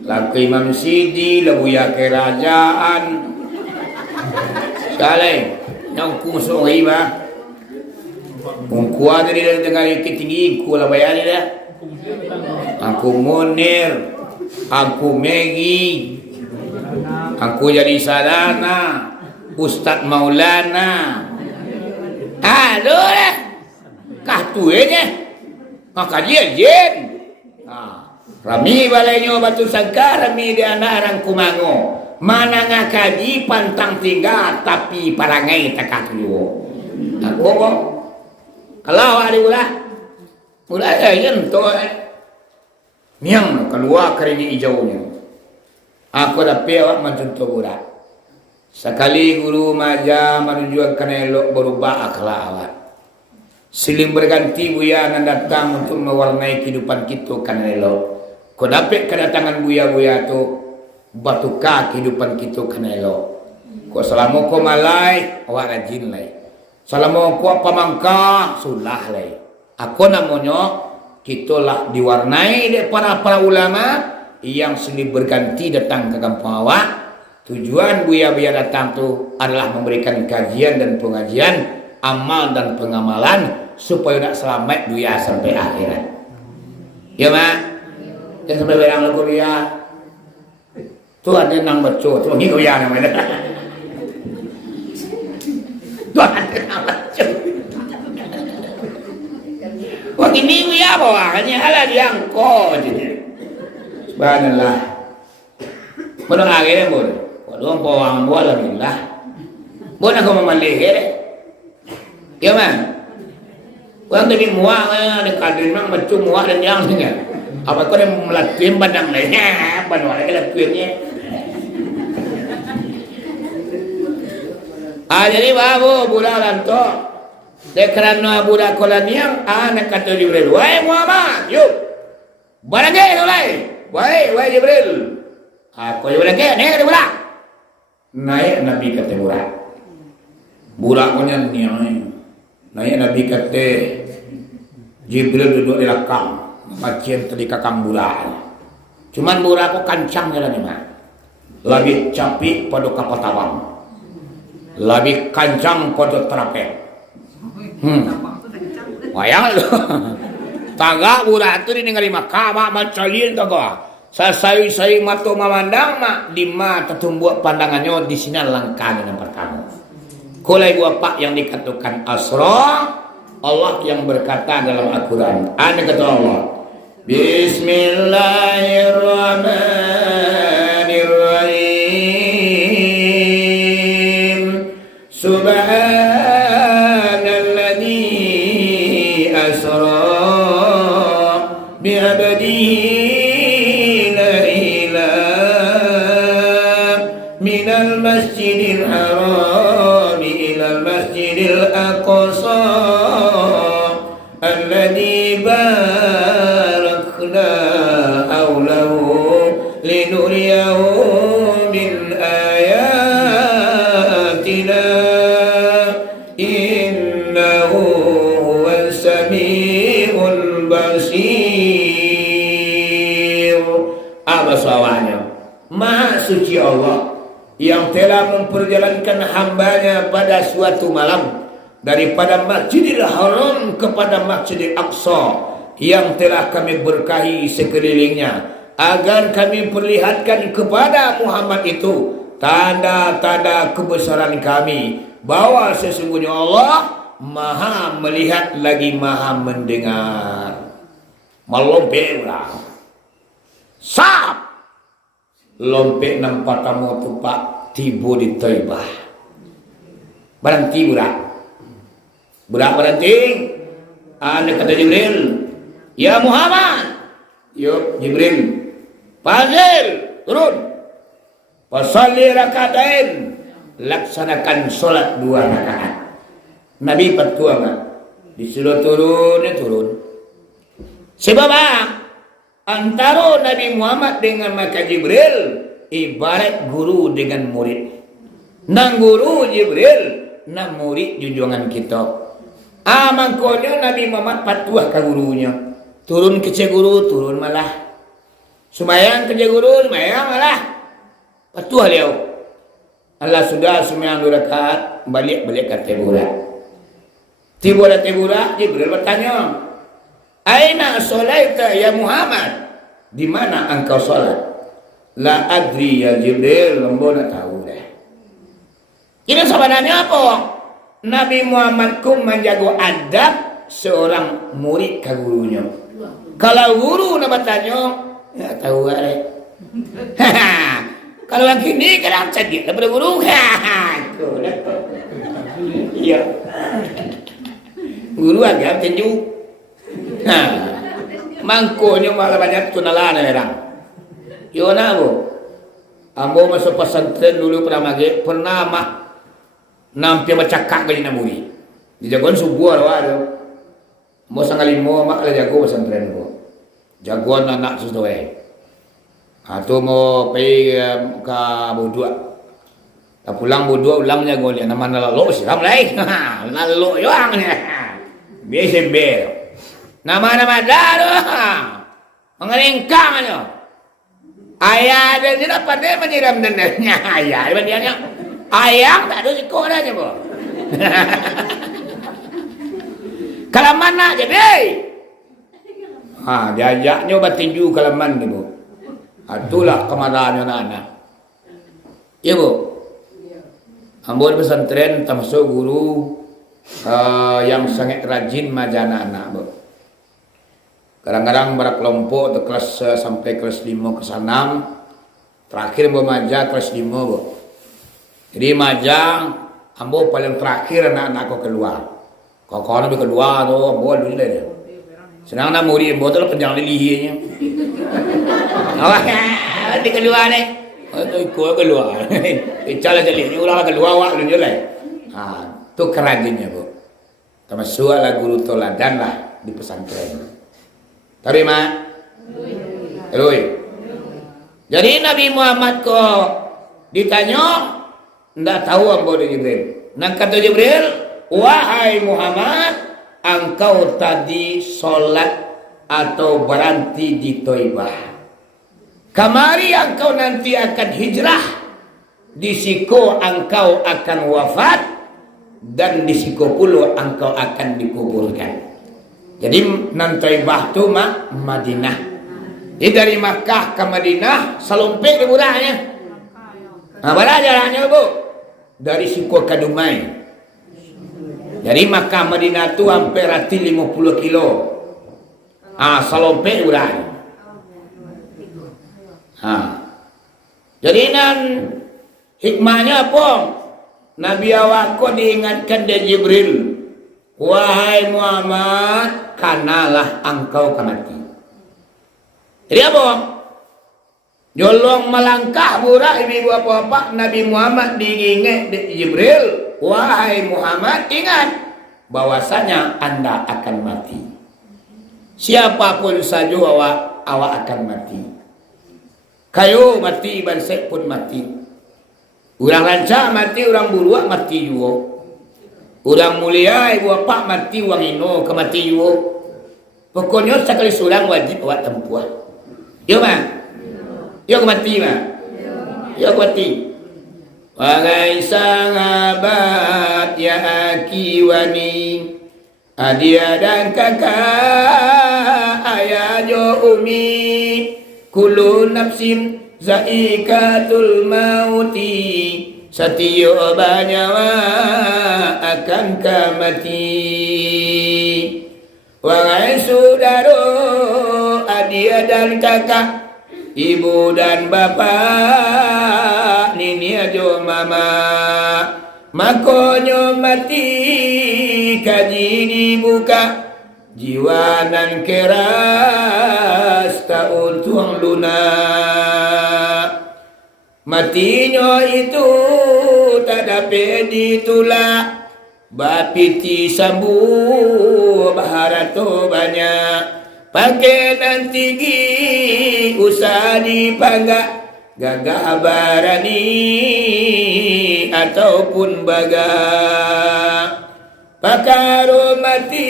Laki Imam Sidi, labuya kerajaan. Saleh, yang ku masuk riba. Ku ada di dengar tinggi, ku lah bayar dia. Aku Munir, aku Megi, aku jadi Sadana, Ustaz Maulana. Aduh lah. Kah tuenya. Maka dia jen. Rami balaynya batu sangka, rami dia narang kumango. Mana ngakaji pantang tiga, tapi parangai takak liwo. Aku kok. Kalau ada ulah jen tu. Miang keluar kerini hijaunya. Aku dah pewak mencontoh budak. Sekali guru maja menunjukkan elok berubah akhlak awak. Silih berganti buya yang datang untuk mewarnai kehidupan kita kan elok. Kau dapat kedatangan buya-buya tu batuka kehidupan kita kan elok. Ko selama ko malai awak rajin lai. Selama ko pamangka sulah lai. Aku namanya kitalah diwarnai oleh para ulama yang silih berganti datang ke kampung awak. Tujuan Buya-Buya datang tu adalah memberikan kajian dan pengajian, amal dan pengamalan supaya nak selamat dunia sampai akhirat. Ya mak, jangan sampai berang lagu dia. Tuhan dia nang baca, tu ngi kuya namanya. Tuhan dia nang baca. Wah ini kuya bawa, hanya halal yang kau je. Subhanallah. Mana akhirnya boleh. Doang pawang bola billah. Bona ko mamalih ya man. Wang tadi muak ni kadin mang macam muak dan yang sini. Apa kau yang melatih badang ni? Ban wala ke latihnya. Jadi babu bulan tu. Dekrana budak kolonial anak kata Jibril, "Wahai Muhammad, yuk. Barangke mulai. Wahai Jibril." Aku Jibril ke ni budak. Naik Nabi kata burak punya naik Nabi kata Jibril duduk di belakang macam tadi kakang burak. Cuman burak aku kancang jalan ni mah. Lebih capik pada kapal tawang, lebih kancang pada terapet. Wayang lu. Tagak burak tu ningali Makkah mak mencalin tagak. Sasai-sai mata memandang mak lima tertumbuh pandangannya di sini langkah yang pertama. Kulai bapak yang dikatakan asra, Allah yang berkata dalam Al-Quran. Ada kata Allah, Bismillahirrahmanirrahim. Subhanalladzi asra bi'abdihi Masjidil Haram ila Masjidil Aqsa alladzi barakna hawlahu linuriyahu min ayatina innahu huwas samiul basir. Apa soalnya? Maha suci Allah yang telah memperjalankan hambanya pada suatu malam daripada Masjidil Haram kepada Masjidil Aqsa yang telah kami berkahi sekelilingnya agar kami perlihatkan kepada Muhammad itu tanda-tanda kebesaran kami bahwa sesungguhnya Allah maha melihat lagi maha mendengar. Melompe orang sap lompek nampak tamu tupak tiba di Taibah. Berhenti budak berhenti. Ada kata Jibril, ya Muhammad. Yuk Jibril, Fazil turun. Fasalli rakatain, laksanakan solat 2 rakaat. Nabi petua disuruh turun. Sebab antara Nabi Muhammad dengan maka Jibril ibarat guru dengan murid. Nang guru Jibril, nang murid junjungan kita. Makanya Nabi Muhammad patuah ke gurunya. Turun ke guru, turun malah. Sembayang ke guru, sembayang malah. Patuah dia. Allah sudah sembahyang 2 rakaat, balik ke teburak. Tiba di teburak, Jibril bertanya, Aina sholaita ya Muhammad? Di mana engkau sholat? La adri ya Jibril, lembo nak tahu dah. Ini sebenarnya apa? Nabi Muhammad ku menjaga adab seorang murid ke gurunya. Kalau guru nak bertanya, ya tahu dah. Kalau yang kini kadang sedih daripada guru. Iya. Guru agak tenju. Mangkonya malah banyak tunalan orang. Yo nabo. Ambo masuk pesantren dulu pernah mak nampi bercakap ke dina muri. Di jagoan subuh ada. Mo sangalimo mak la jago pesantren ko. Jagoan anak sesuai. Atau mau pergi ke bodua. Tak pulang berdua ulangnya golek nama lalu siram lain. Lalu yang ni. Biasa bel. Nama-nama dah tu. Mengeringkang tu. Ayah dia tidak pandai menyiram dendanya. Ayah dia. Ayah tak ada sikok dah je bu. Kalau mana je deh. Diajaknya obat tinju kalaman ni bu. Itulah kemarahannya anak-anak. Ya bu. Ambo di pesantren termasuk guru yang sangat rajin mengajar anak-anak bu. Kadang-kadang berkelompok ke kelas sampai kelas 5 ke 6. Terakhir ambo mengajar kelas 5 bu. Jadi mengajar ambo paling terakhir anak-anak aku keluar. Kau lebih kedua tu ambo dulu dia. Senang nak murid ambo tu lah penjang lilihnya. Awak nanti keluar ni. Ikut keluar. Icala jadi ni ulah keluar awak dulu lah. Tu kerajinnya bu. Termasuklah guru toladan lah di pesantren. Tapi mak. Terus. Jadi Nabi Muhammad kok ditanya, ndak tahu ambo dari Jibril. Nang kata Jibril, wahai Muhammad, engkau tadi solat atau berhenti di Taibah. Kamari engkau nanti akan hijrah, di siku engkau akan wafat, dan di siku pula engkau akan dikuburkan. Jadi nanti bahtu Madinah. Jadi dari Makkah ke Madinah selompek di mudahnya. Berapa jalannya bu? Dari siku ke Dumai. Jadi Makkah Madinah tu hampir rati 50 kilo. Selompek mudahnya. Jadi nan hikmahnya apa? Nabi awak kau diingatkan dari Jibril, wahai Muhammad, kanalah engkau mati. Jadi apa? Jolong melangkah burak ibu bapak Nabi Muhammad diingat dari Jibril, wahai Muhammad, ingat bahwasanya anda akan mati. Siapapun saja awak akan mati. Kayu mati, bansek pun mati. Orang rancak mati, orang buruak mati juga. Orang mulia, ibu bapak mati, orang ino ke mati juga. Pokoknya sekali seorang wajib awak tempuh. Ya mak? Ya mati mak? Ya mati. Wahai sahabat ya akiwani, adia dan kakak, ayah jo umi, kullu nafsin zaikatul mauti, setiap nyawa akan mati. Wahai saudara, adik dan kakak, ibu dan bapak, nini ajo mama, makanya mati kaji dibuka, jiwa dan keras tak untung lunak. Matinya itu tak dapat ditolak, bapiti sambu baharato banyak, pakaian tinggi usah dipanggak, gagah barani ataupun bagak. Pakaro mati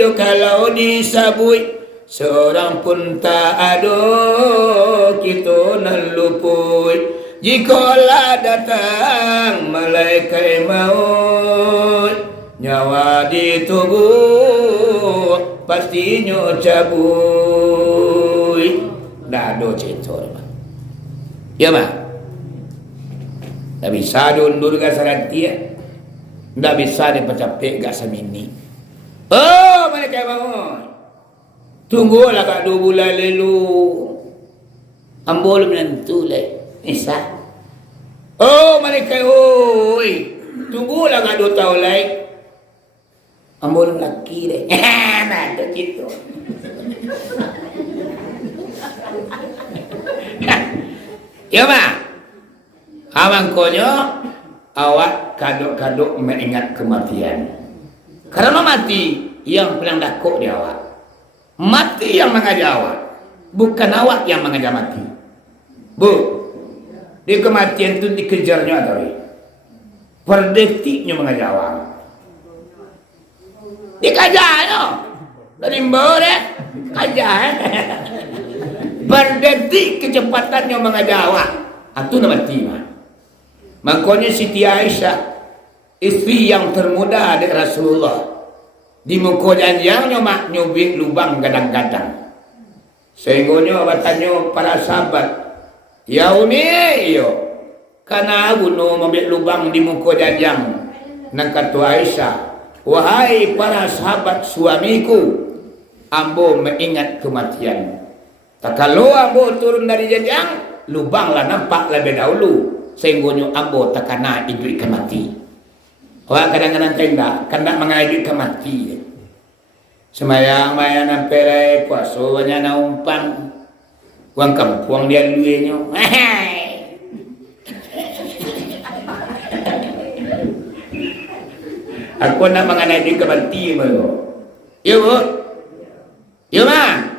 jo kalau disabui, seorang pun tak ada kita nan lupui. Jikalau datang malaikat maut, nyawa di tubuh pastinya cabut. Dah ada cerita mak. Ya mak. Tak bisa diundur ke saranti ya. Tak bisa dipecapek ke semini. Oh malaikat maut, tunggulah kat 2 bulan lalu. Ambol menentu lah. Isa. Oh malaikat oi, tunggulah kat 2 tahun lagi. Ambol lelaki deh. Nah, tu gitu. Ya mak. Amangkonyo awak kadok-kadok mengingat kematian. Karena mati yang paling takut di awak. Mati yang mengajak awak, bukan awak yang mengajak mati. Bu, Di kematian itu dikejarnya atau per detiknya mengajawab. Dikajarnya dari mbak kajar. Per detik kecepatannya mengajawab. Itu nama timah. Makanya Siti Aisyah, istri yang termuda dari Rasulullah, di muka janjangnya mak nyubik lubang gadang-gadang. Sehingga batanya para sahabat, ya umi yo, karena aku no membik lubang di muka janjang. Nang kata Aisyah, wahai para sahabat suamiku, ambo mengingat kematian. Tak kalau ambo turun dari janjang, lubanglah nampak lebih dahulu. Sehingga ambo takana hidup ke mati. Wah kadang-kadang tenda, kena mengenai hidup ke mati. Semayang maya nampelai puasa banyak na umpang. Uang kampung dia luinya. Aku nak mengenai hidup ke mati malu. Yo bu, yo ma.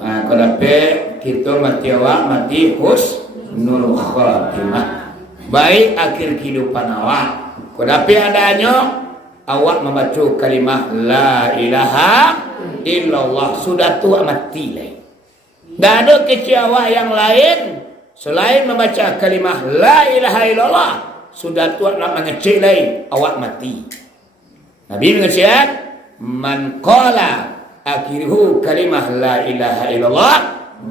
Kalau dapat kita mati awak mati husnul khatimah. Baik akhir kehidupan awak. Kalau dapat adanya awak membaca kalimah la ilaha illallah, sudah tua mati lah. Tak ada kecewa yang lain selain membaca kalimah la ilaha illallah, sudah tua nak mengecek lagi awak mati. Nabi mengatakan man qala akhiruhu kalimah la ilaha illallah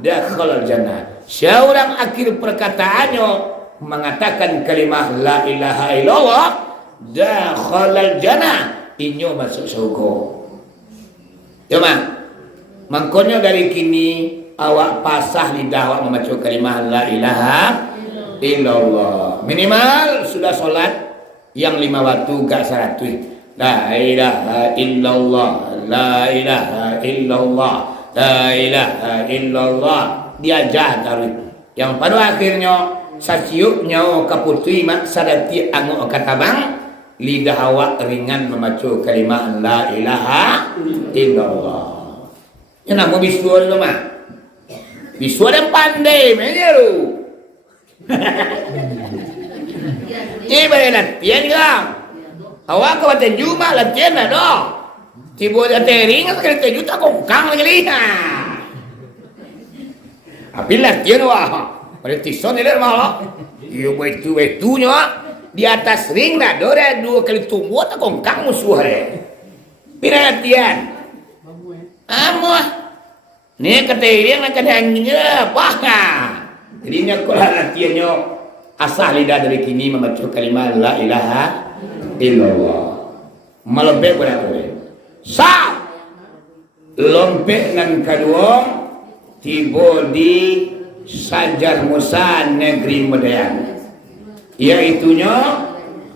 dakhala jannah. Seorang akhir perkataannya mengatakan kalimah la ilaha illallah dakhala jannah, inyo masuk surga. Cuma makanya dari kini awak pasah lidah awak membaca kalimah la ilaha illallah. Minimal sudah solat yang 5 waktu gak 100. La ilaha illallah, la ilaha illallah, la ilaha illallah. Diajar taruh. Yang pada akhirnya sasiuknya kaputui mak sadati angu katabang, lidah awak ringan membaca kalimah la ilaha illallah. Ya nak mau bisual tu mak. Bisual yang pandai menyeru. Ini boleh latihan kau. Awak kau baca Jumat latihan lah doh. Tiba dia tering sekali kereta juta kongkang lagi lihat. Tapi latihan wah. Pada tison ni malah. Iyo betu-betunya di atas ring dah dora 2 kali tumbuh tak kongkang musuh dia. Pira latihan. Amuah. Ni kata yang nak kena anjingnya apa? Jadinya kalau latihannya asal lidah dari kini membaca kalimah la ilaha illallah. Melebih berapa? Sah. Lompek nan kedua tiba di Sajar Musa negeri Medan. Iaitunya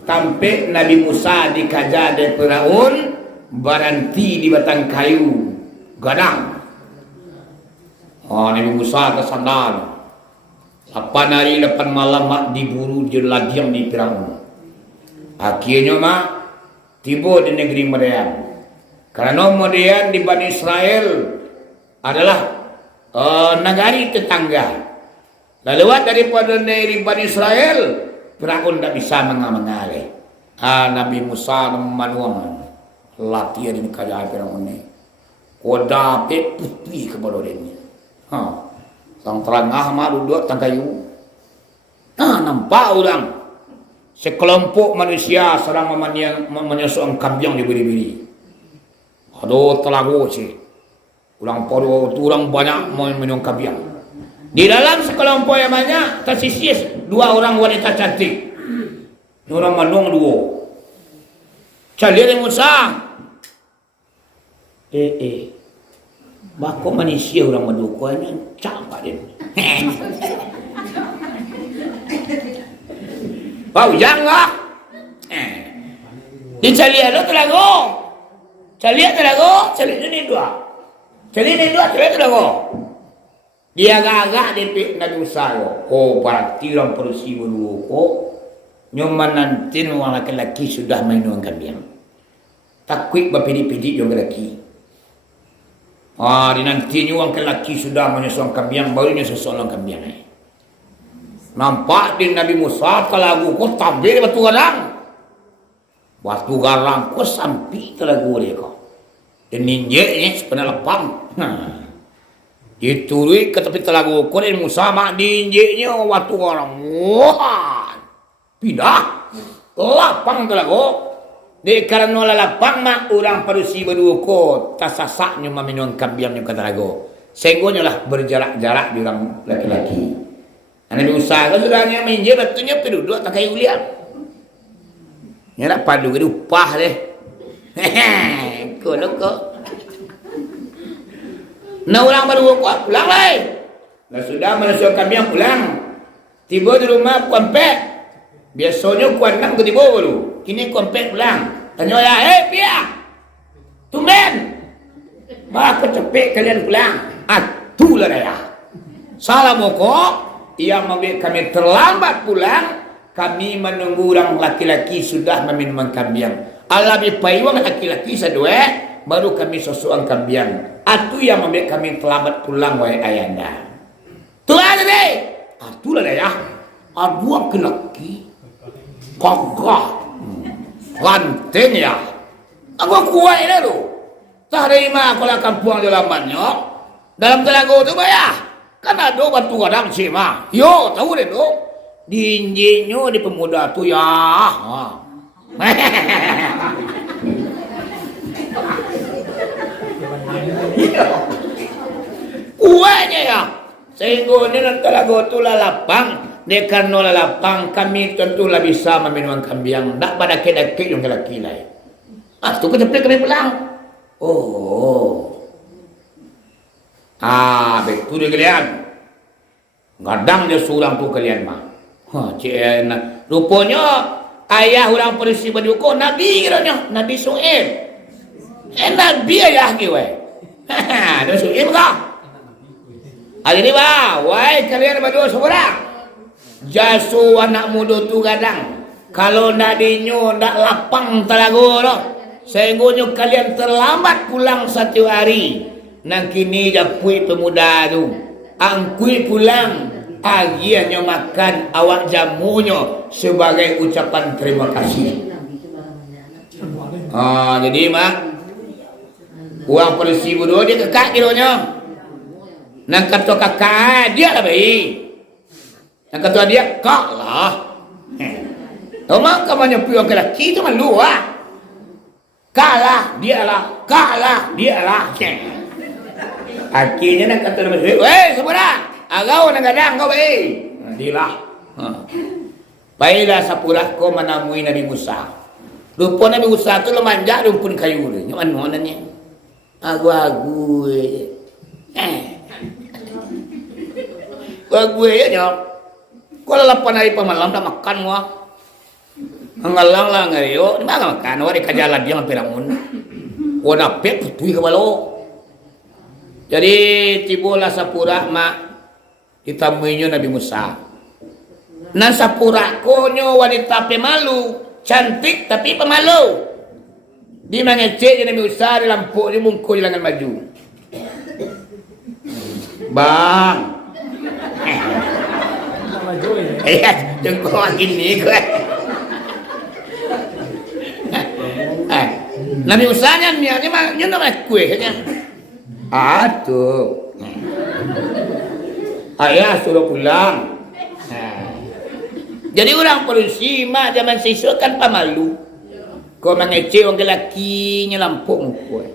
tampik Nabi Musa dikajar dari Firaun, berhenti di batang kayu gadang. Nabi Musa kesandar. 8 hari 8 malam mak diburu di ladiang di Firaun. Akhirnya mak tiba di negeri Medan. Karena Medan di Bani Israel adalah negari tetangga. Lalu daripada negeri Bani Israel, Firaun tak bisa mengalih. Nabi Musa memanwang latihan ini kaya Firaun ini. Koda putih kepada dia. Sang terang Ahmad duduk tangkayu. Nampak orang sekelompok manusia sedang menyusun kambing di biri-biri. Aduh telagu sih. Ulang podo orang banyak minum kambing. Di dalam sekelompok yang banyak tersisih 2 orang wanita cantik. Orang manung 2. Cari Musa. Bako manusia orang mendukuannya campak dia. Bau jangan. Dicari ada telago. Cari telago, cari ini 2. Cari ini 2, cari telago. Dia agak-agak dipik Nabi Musa. Oh, berarti orang perusi berdua. Oh, nyoman nanti orang laki-laki sudah minum kambing. Takwik berpidi-pidi yang lelaki. Di nantinya orang lelaki sudah menyusun kambing, barunya sesuatu kambing. nampak di Nabi Musa kalagu ko tampil di batu garang ko sampai kalagu dia ko dan ninjeknya sebenarnya lapang ditului ke tepi telagu ko dan Musa mak ninjeknya batu garang wah pindah lapang telagu di karena lapang mak orang parusi berdua ko tasasaknya meminum kambiamnya kata lagu sehingga lah berjarak-jarak di orang laki-laki. Nabi Musa kan sudahnya minjem batunya penduduk tak kayu lihat. Nyerap padu ke upah deh. Kono kok. Nah orang baru kuat pulang lah. Nah sudah manusia kami yang pulang. Tiba di rumah kuampek. Biasanya kuat 6 ke tiba baru. Kini kuampek pulang. Tanya ya, biar. Tumben. Bah kecepek kalian pulang. Atulah ya. Salah mokok. Ia membuat kami terlambat pulang. Kami menunggu orang laki-laki sudah meminum kambiang. Alabi payung laki-laki sedua. Baru kami sesuang kambiang. Atu yang membuat kami terlambat pulang wahai ayanda. Tuhan deh. Atulah ya. Adua laki. Kagak. Lantin ya. Aku kuat ini lu. Tak terima kalau kampung dalamannya. Dalam telaga itu bayar. Kan ada batu gadang sih mah. Yo, tahu deh tu. Dinjinya di pemuda tu ya. Kuatnya ya. Sehingga ini nanti telaga tu lapang. Karena lapang kami tentulah bisa meminum kambiang. Tak pada kedai yang kelaki-laki. Tu kecepet kami pulang. Oh. Betul dia kalian. Gadang dia seorang tu kalian mah. Rupanya ayah orang polisi berduka Nabi kiranya. Nabi Su'ib. Nabi ayah ke weh. Nabi Su'ib kah? Hari ni bah. Wah kalian berdua seorang. Jasu anak muda tu gadang. Kalau nadinya tak lapang telaga lah. Sehingga kalian terlambat pulang 1 hari. Nang kini japui pemuda tu. Angkui pulang. Agiannya makan awak jamunya sebagai ucapan terima kasih. Jadi mak uang polisi berdua dia kekak kiranya. Nang kata kakak dia lah baik. Nang kata dia kak lah. Mak kamanya pion ke laki tu malu lah. Kalah dia lah. Kalah dia lah. Akhirnya nak kata nama saya, weh sepura, agau nak gadang kau baik. Dilah. Baiklah sepura kau menemui Nabi Musa. Rupa Nabi Musa tu lo manja rumpun kayu ni. Yang mana ni? Agu-agu. Agu ya nyok. Kalau 8 hari pemalam dah makan wah. Ngalang lah ngayo. Ni mana makan? Wah di kajalan dia hampir amun. Wah napet putui ke balo. Jadi tibalah sapura mak ditemuinya Nabi Musa. Nah sapura konyo wanita pemalu, cantik tapi pemalu. Di mengecek Nabi Musa di lampu di mungkul jangan maju. Bang. Jengkol gini gue. Nabi Musa nya nama kue nya. Aduh. Ayah suruh pulang. Jadi orang polisi mak zaman siswa kan pemalu. Kau mengecek orang lelaki lampu muka.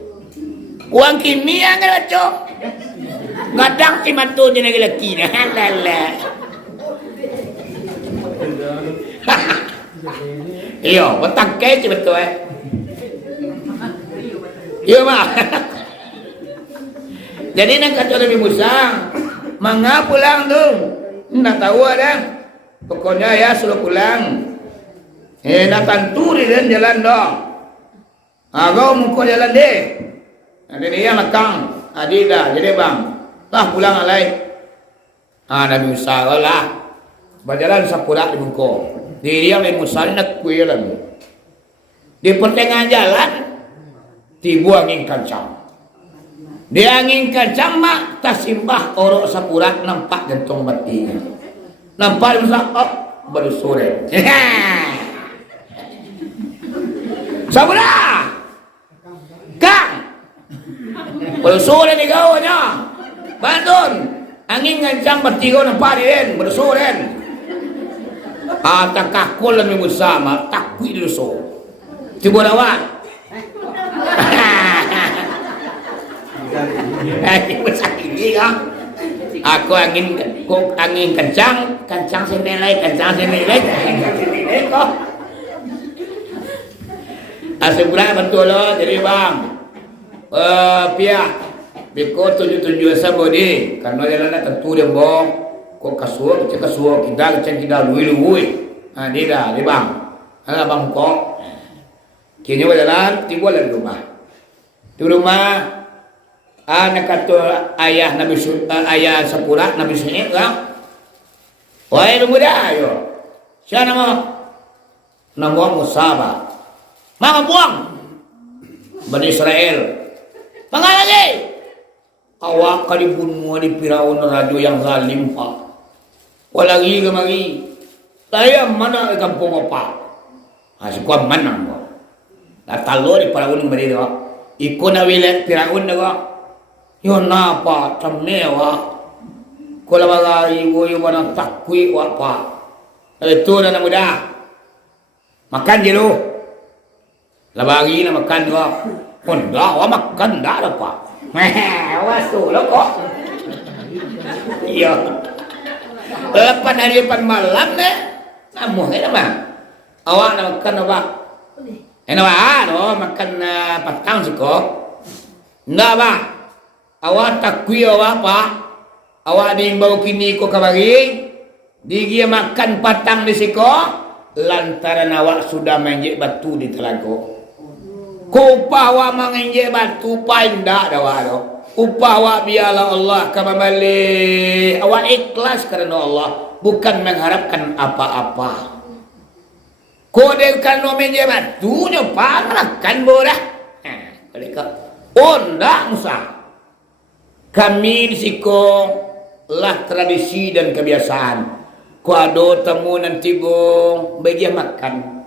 Orang kini yang ngacok. Gadang si mantu jenis lelaki ni. Lala. Iyo, betang kece betul Iyo mak. Jadi nak kata Nabi Musa, mangga pulang tu? Nak tahu ada? Pokoknya ya suruh pulang. Nak tanturi dan jalan dah. Kau muka jalan deh. Ada dia makang. Dah, jadi bang. Lah pulang alai. Nabi Musa lah. Berjalan sapura di muka. Dia Nabi Musa nak kuih lagi. Di pertengahan jalan, tiba angin kencang. Dia angin kencang mak tak simbah orok sapura nampak jantung batinya. Nampak masak, oh, baru sore. Sabuna, Kang, baru sore ni kau nya. Bantu, angin ngancang bertiga nampak dia, baru sore. Tak kakul lah minggu sama, takui dulu so. Tiba lawan. Besar ini kan. Aku angin kencang senilai kok. Sebelah betul loh, jadi bang. Pihak beko 77 sabodi, karena jalan tentu dia bong. Kok kasuak kita lui. Dia dah, dia bang. Ada bang kok. Kini jalan tiba di rumah. Di rumah anak kata ayah Nabi ayah Sapura Nabi Syekh kan. Wahai muda ayo. Siapa nama Musabah. Mama buang. Bani Israel. Pangalan lagi. Awak dibunuh di Firaun raja yang zalim pak. Walagi kemari. Saya mana di kampung apa? Asikuan manang mo. Natalo di Firaun berdiri. Ikut nawilet Firaun juga. Yo napa tamewa kola bagay wo yo mana takwi wa pa itu na muda makan jelo labagi na makan wa honda wa makan da pa wasu lo kok iya lepan hari lepan malam ne namu he nama awak na makan apa makan patang siko nda ba awak takwi awak pak awak diimbau kini ko kabagi dia makan patang di siko lantaran awak sudah menginjek batu di telaga ko upah awak menginjek batu paindak dawa do upah awak biarlah Allah kamamali awak ikhlas karena Allah bukan mengharapkan apa-apa ko dia kan menginjek batu nyopa makan bodah kalau ndak musa. Kami di siko lah tradisi dan kebiasaan. Ku ada tamu nanti bong bagi makan.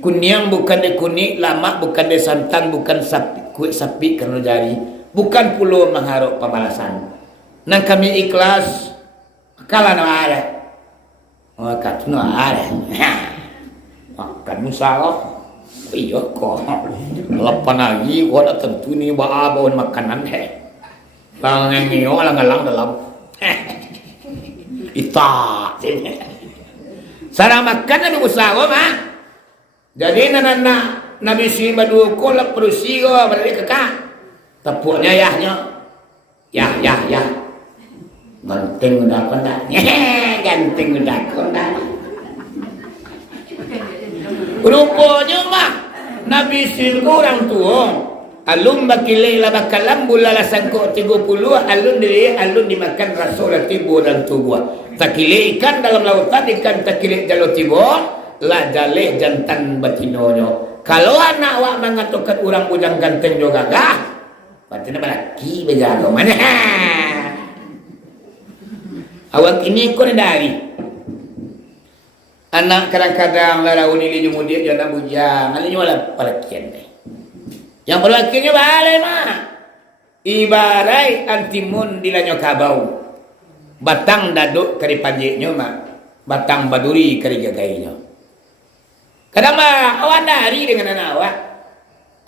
Kunyang bukan de kuning, lama bukan de santan, bukan sapi, kuih sapi kerana jari. Bukan puluh mengharap pembalasan. Nang kami ikhlas, kalah no ada. Oh kat no ada. Makan musalah. Iya kok. Lepas lagi kau nak tentu ni bawa makanan he. Bang ngio alang-alang dalam. Ita. Sarang makan na usaha mah. Jadi nana Nabi si badu ko la perusi ko berarti kakak. Tepuknya yahnya. Yah. Ganteng udah konda. Ganteng udah konda. Rupanya mah Nabi si orang tua. Alun bakilai la bakalam bulala sangko 30 alun dimakan rasul tibu dan tubuh. Takile ikan dalam lautan ikan takile jalo tibu la jale jantan batinonya. Kalau anak awak mengatakan orang bujang ganteng juga gagah, batina balaki bejago mana? Awak ini kau dari anak kadang-kadang lalu ini kemudian jangan bujang, alinya wala palakian deh. Yang berlakinya balik mah ibarai antimun dilanyo kabau batang daduk kari panjeknya mah batang baduri kari gagainya kadang mah awak dari dengan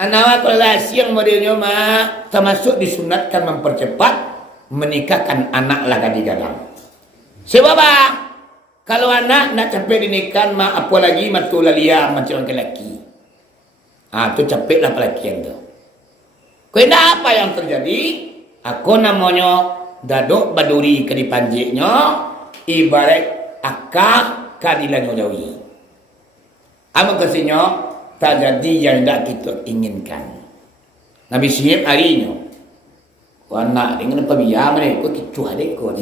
anak kalau siang modelnya mah termasuk disunatkan mempercepat menikahkan anak lagi gadang sebab kalau anak nak capek dinikahkan mah apalagi matulalia macam laki-laki. Itu capek lah pelakian tu. Kena apa yang terjadi? Aku namanya dadok baduri ke di panjeknya ibarat akak kadilannya jawi. Apa kesenya tak jadi yang tak kita inginkan. Nabi Syekh harinya. Anak dengan apa biar mereka kicuh adik kau.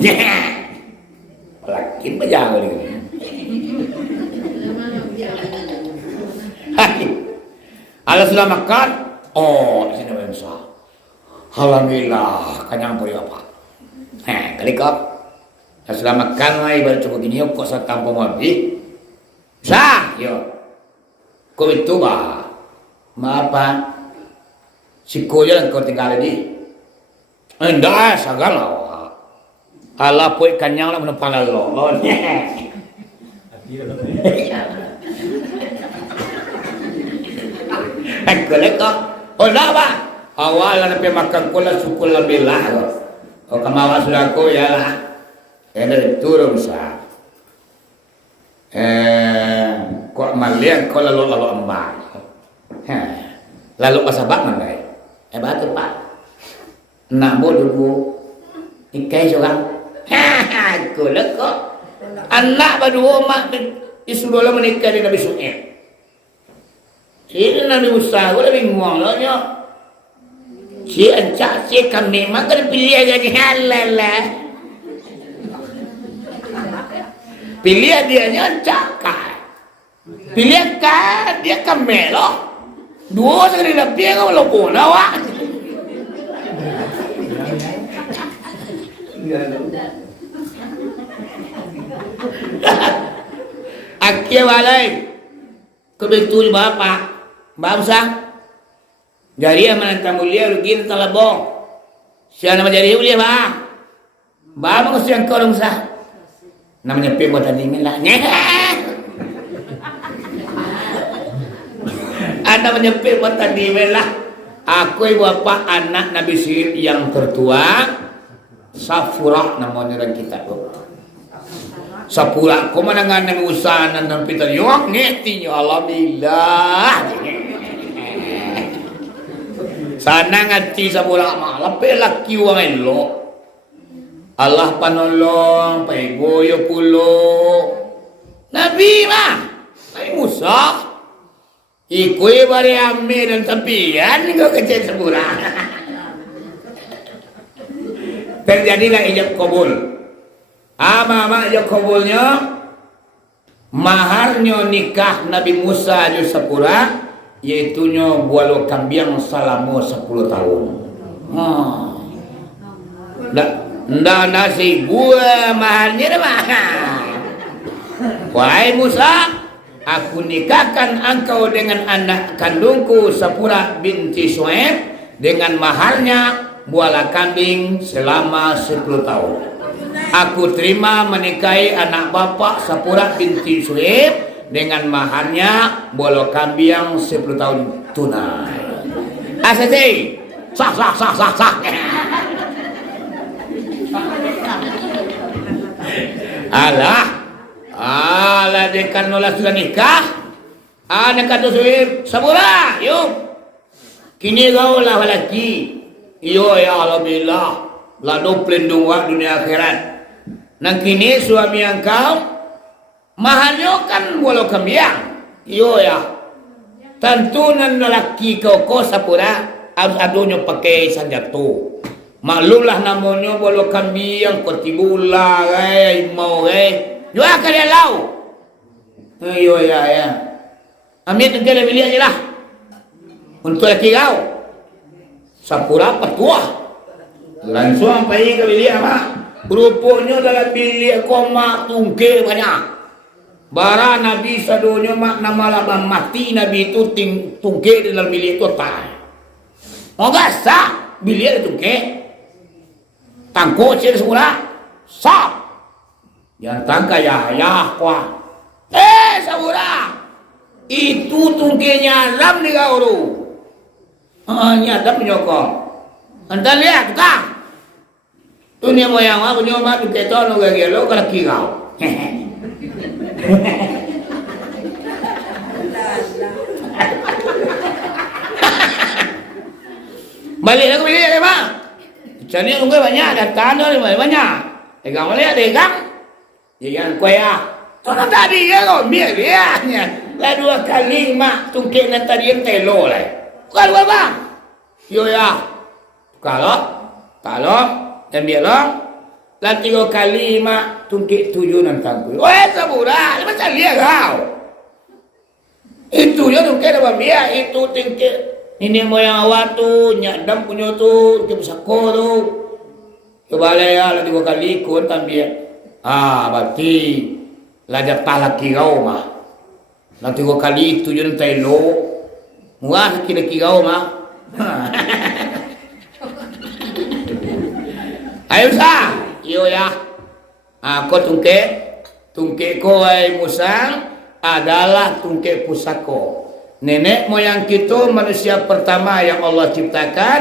Pelakin bajang dia. Kalau sudah makan, di sini bangsa. Alhamdulillah, kanyang beri apa? Kali kap. Selamatkan lah ibarat cukup gini kok sa kampung wabi. Sa, yo. Kau itu bah. Maapa? Si koyo lang kau tinggal di. Endah sagala. Ala poy kanyang lang ng panalon. Nagkulit ko. O na ba? Awala na pimakang ko lang sukul na bilang. O kamawa sudah ko ya lah. Dari turun sa. Kok maliang ko lalu emak. Lalu pasabak mana? Batu pak. Nak bodoh ikai seorang. Kulit kok. Anak berdua mak disuruh lah menikah di Nabi Su'ib. Ini Nabi Musa, aku dah bingung lah nyo. Si encak, si kami, maka pilih aja ni halal lah. Pilih dia encak kan. Pilih kan, dia kami loh. Dua sekali lebih kau lupa nawak. Akhir walai kebetul bapak bangsa jadi amanah mulia rugi talabong siapa nama jadi mulia bah bapak siang korong sah namanya pembuat tadi lah ada menyepit buat tadi lah aku bapak anak Nabi Sihir yang tertua Safura namanya orang kita tuh Sapura ko manangan ng usanan ng pitan yung ngeti nyo alhamdulillah sana ngati sapura malape laki wang elo Allah panolong paigoyo pulo Nabi mah ay Musa ikoy bari ame dan tapian ko kecil sapura terjadilah ijab kabul. Ama ya kabulnya maharnya nikah Nabi Musa di Sapura yaitu nya bualo kambiang selama 10 tahun. Ndak nasi gua maharnya mah. Wahai Musa, aku nikahkan engkau dengan anak kandungku Sapura binti Su'aib dengan maharnya buala kambing selama 10 tahun. Aku terima menikahi anak bapak Sapura binti Su'aib dengan maharnya bolo kambing 10 tahun tunai. Asasi, sah. Alah dekan nolah sudah nikah. Anak kata Su'aib, Sapura, yuk. Kini kau lah lelaki. Yo ya alhamdulillah. Lalu pelindung dunia akhirat. Nang kini suami engkau maharnya kan walau kembiang. Iyo ya. Tentu nan lelaki kau Sapura harus adunya pakai sanjatu. Maklumlah namanya walau kembiang kotibula mau juga kalian lau. Iyo ya. Ambil tentu lebih aja lah. Untuk lelaki kau Sapura petua. Langsung sampai ke bilik apa? Rupanya dalam bilik koma tungke banyak. Bara Nabi sadonya mak nama lama mati Nabi itu tungke di dalam bilik itu tak. Mau gak sah bilik tungke? Tangko ciri semula sah. Yang tangka ya kuah. Semula itu tungkenya ram di gauru. Nyadap nyokong. Anda lihat kah? Dunia moyang apa punya mak tu kita nak gelo kalau kau. Balik lagi balik ni mak. Cari orang banyak datang tu banyak. Egang balik egang. Egang kuya. Tuan tadi ya kau biar biarnya. Lah 2 kali mak tungkek nanti dia telo lah. Bukan apa? Yo ya. Kalau dan biarlah lah 3 kali mak tungkik 7 nantang ku. Sapura, macam dia kau. Itu ya tungkik apa biar itu tungkik. Ini moyang awak tu nyadam punya tu ke besako tu. Ke balai lah 3 kali ikut tambah. Berarti lada talak kirau mah. Nanti 3 kali itu yun tayo. Murah kira kirau mah. Ayo sa, iyo ya. Ako tungke ko ay musang adalah tungke pusako. Nenek moyang kita manusia pertama yang Allah ciptakan,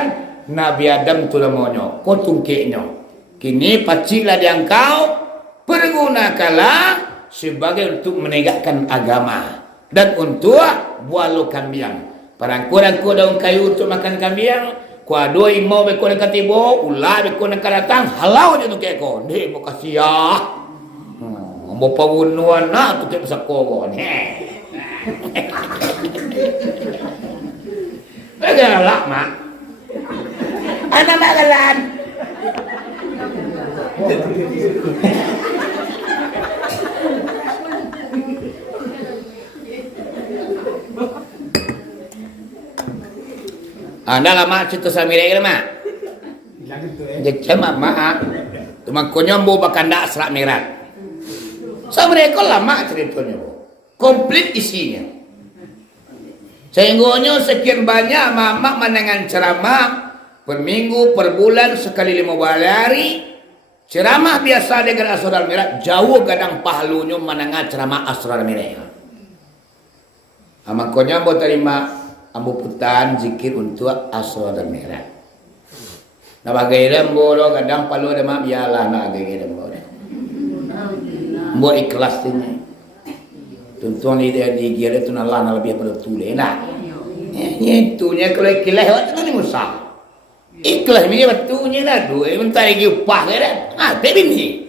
Nabi Adam tulamonyo. Ko tungke nyo. Kini pacilah yang kau pergunakanlah sebagai untuk menegakkan agama dan untuk bualo kambing. Parangkurang daun kayu untuk makan kambing. Kuah dua imau beko nak katibo, ulah beko nak datang, halau je tu keko. Dek mo kasiah. Mo pawunuan na tu kek besako ni. Bagaimana mak? Anak bagalan. Anda lama cerita samire ke mak? Jadi mak tumaknya mau bakanda serak merat. Samire ko lama ceritanya. Komplit isinya. Sehingga sekian banyak mama menangan ceramah per minggu, per bulan, sekali 15 hari. Ceramah biasa dengan Asrar Mi'raj jauh gadang pahalunya menangan ceramah Asrar Mi'raj. Makanya mau terima ambo putan zikir untuk Asrar Mi'raj. Na bagay bodo kadang palo ada mak biala na agay bodo. Mo ikhlas tin. Tuntun ide di gira tu Allah na lebih pada tule na. Itu nya kalau ikhlas wat ni musa. Ikhlas ni betunya lah dua bentar lagi upah kan. Tapi ni.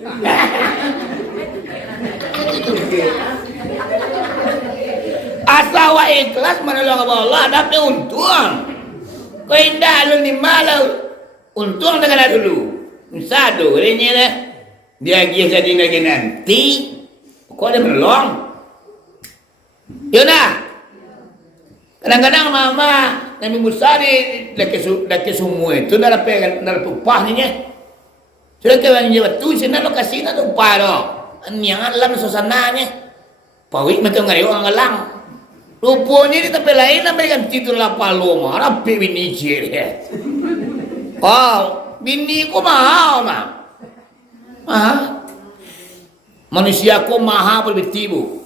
Asal wa ikhlas menolong Allah dapat untung. Kau indah lu ni malau untung dengan dulu. Satu ini lah dia jadi lagi nanti. Kau ada menolong. Yona. Kadang-kadang mama Nabi Musa laki semua itu dalam upah ni nya. Sudah kawan jawab tu sini lokasi na tu upah do. Yang alam suasananya. Pawik macam ngari orang alang. Rupanya di tempat lain memberikan titul apa loma, rapi bini ciri. Bini ku mahal mah. Manusia ku mahal berbetibu.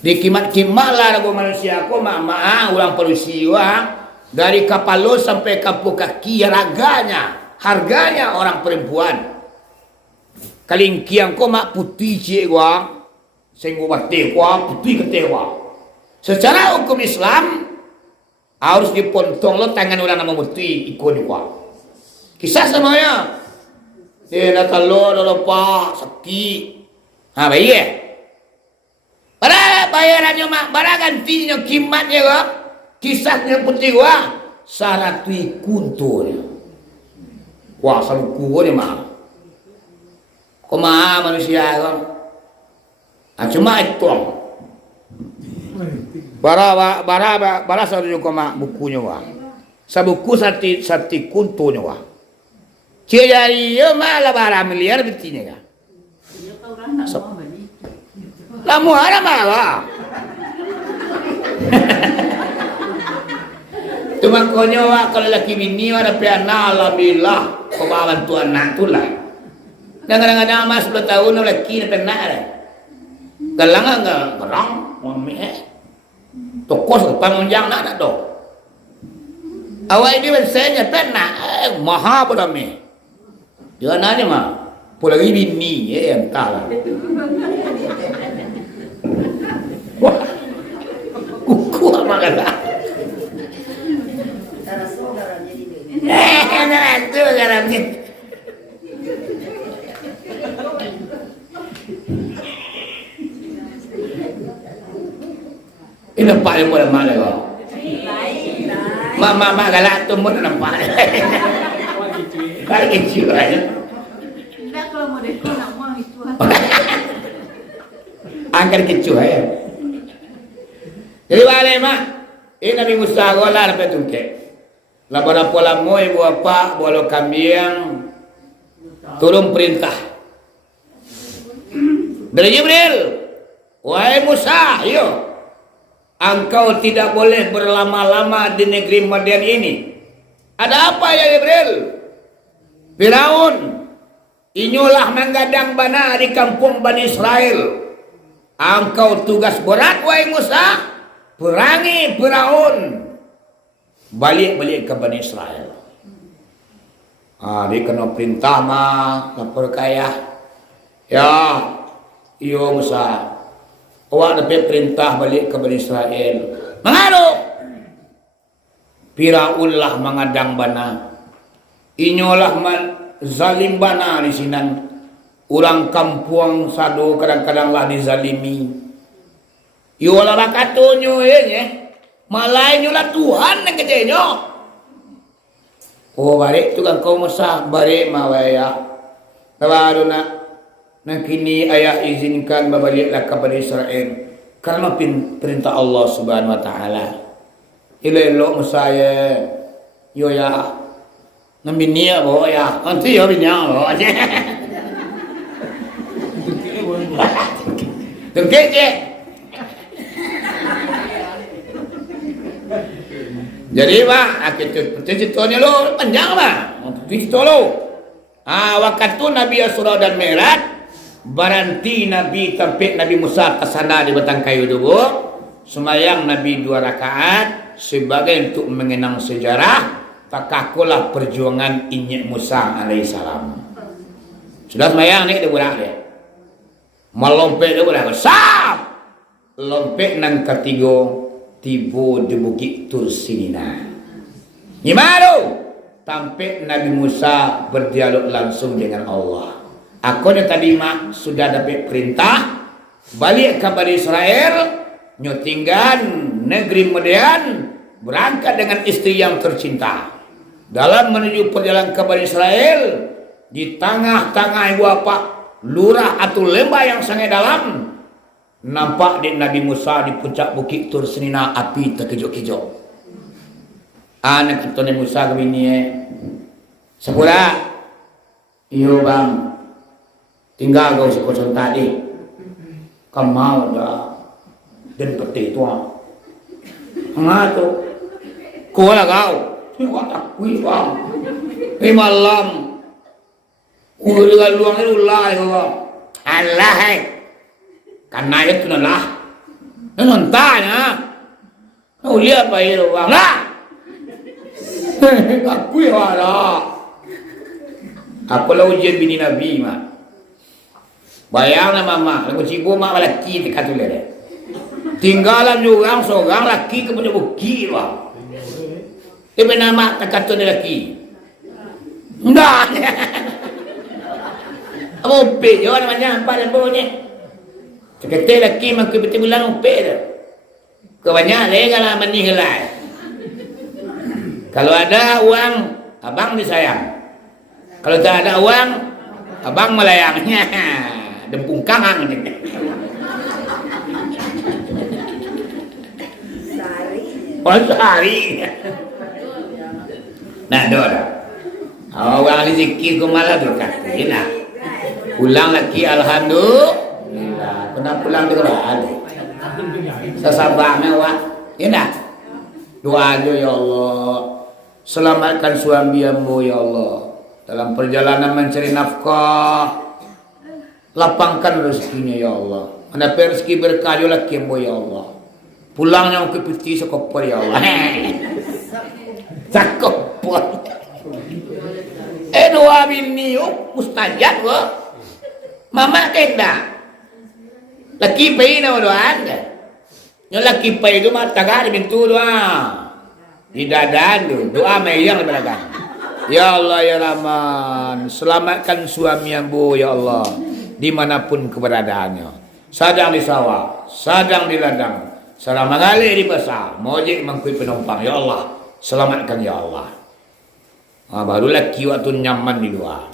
Di kimat-kimat lah aku manusia ku mahal orang perusia dari kapalo sampai kapu kaki harganya orang perempuan. Kalingkiang ku mak putih cik gua, sehingga batik gua putih ketewa. Secara hukum Islam harus dipontong lo tangan orang nama mesti ikut juga. Kisah semuanya. Dia datang lo lupa sakit. Baik ya. Bara bayarannya mak, bara gantinya kimatnya kok. Kisahnya putih gua saratui kuntur. Wah saluku ni mak. Koma manusia kan. Cuma itu. Bara sarunya koma bukunya wa. Sa buku sati kuntunya wa. Cia dari yo malah bara miliar betinya ka. Lamu ada malah. Cuma konyo wa kalau laki bini ada piana alhamdulillah koma bantu anak tu lah. Kadang-kadang mas 10 tahun laki pernah ada. Galang enggak gerang mami tokos panjang nak do. Awak ini biasanya pernah maha pada me. Dia nanya mah, lagi bini entah lah. Wah, kuku apa kata? Itu garamnya. Ini nampak yang boleh mana kau? Mama galak tu pun nampak. Kalau kecil aja. Tidak kalau mau dekor nak mau itu. Angkat kecil aja. Jadi balik mak. Ini Nabi Musa gola lepas tu ke. Labora pola moy buat apa? Bolo kambing. Turun perintah. Dari Jibril, wahai Musa, yo, engkau tidak boleh berlama-lama di negeri Madian ini. Ada apa ya Jibril? Firaun inyulah menggadang bana di kampung Bani Israel. Engkau tugas berat wahai Musa, perangi Firaun. Balik ke Bani Israel. Dia kena perintah mah lapor kaya. Ya, iyo Musa, awak dapat perintah balik ke Bani Israel. Mengaruh. Firaun lah mengadang bana. Inyolah zalim bana di sini. Orang kampung sado kadang-kadang lah dizalimi. Yolah bakatunyo ya. Malainya lah Tuhan yang kejadiannya. Oh balik tu kan kau Musa balik mawaya. Baru nak kini ayah izinkan baliklah kepada Israel karena perintah Allah Subhanahu Wa Taala. Ilelok Musa yo ya. Nambinia bo ya. Nanti yo binya bo. Tengke je. Jadi pak, ceritanya lo panjang pak, cerita lo. Waktu tu Nabi Asra dan Mi'raj, berhenti Nabi tempat Nabi Musa ke sana di batang kayu dulu, semayang Nabi 2 rakaat sebagai untuk mengenang sejarah. Takakulah perjuangan inyek Musa alaihissalam. Sudah semayang ni kita budak dia. Melompet dia budak, sap, lompet nang ketiga. Tiba di Bukit Tursinina. Gimana? Sampai Nabi Musa berdialog langsung dengan Allah. Aku yang tadi mak sudah dapat perintah balik ke Bani Israel, nyotinggan negeri Madian, berangkat dengan istri yang tercinta. Dalam menuju perjalanan ke Bani Israel, di tengah-tengah ibu apa lurah atau lembah yang sangat dalam. Nampak di Nabi Musa di puncak Bukit Tursinina api terkejut-kejut. Anak kita Nabi Musa ke bini sepura. Iyo bang, tinggal kau sekosong tadi. Kau mau dah dan peti tuan. Enggak tu. Kau lah kau. Kau tak kuih bang. Malam. Kau dengan luang itu ulah kau. Allah karena itu nalah, nontonnya, lihat apa itu bang lah, aku ya lah, aku lah ujian bini Nabi mah, bayanglah mama, aku cipu mak laki dekat tu leh, tinggalan juga seorang laki kemudian buki bang, tapi nama dekat tu laki, enggak, apa pejo namanya apa dan baunya. Sekete laki makin betul bulan upet dah. Kebanyakan lega lah menihilai. Kalau ada uang, abang disayang. Kalau tak ada uang, abang melayangnya. Dempung kangang ni. Sehari. Nah, dah. Orang rezeki ku malah berkat. Nah. Pulang lagi alhamdulillah. Pernah pulang di Quran. Sesabaknya wak. Ini doa aja ya Allah. Selamatkan suami ambo ya Allah. Dalam perjalanan mencari nafkah. Lapangkan rezekinya ya Allah. Mana rezeki berkah lagi ambo ya Allah. Pulangnya ke peti sekopor ya Allah. Sekopor. Doa bini mustajab kok. Mama kena. Laki pay na doaan ka. Yung laki pay itu mah taga di pintu doa. Di dadan doa may yang talaga. Ya Allah ya Rahman, selamatkan suami ambo ya Allah dimanapun keberadaannya. Sadang di sawah, sadang di ladang, sarang mengalir di pasar, mojek mangkui penumpang ya Allah, selamatkan ya Allah. Baru laki waktu nyaman di luar.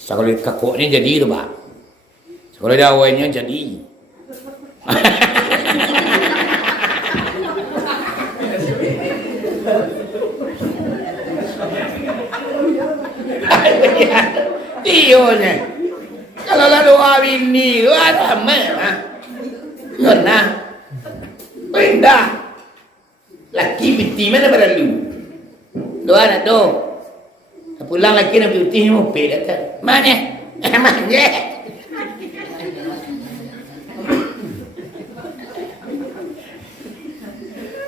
Sekolah kakoknya jadi tu pak. Sekolah dawainya jadi. Iyo nih. Kalau lalu awini ada mah. Nah. Pindah. Laki biti mana berlalu? Doa nak do. Pulang laki nak putih mau peda kan. Mana? Mana?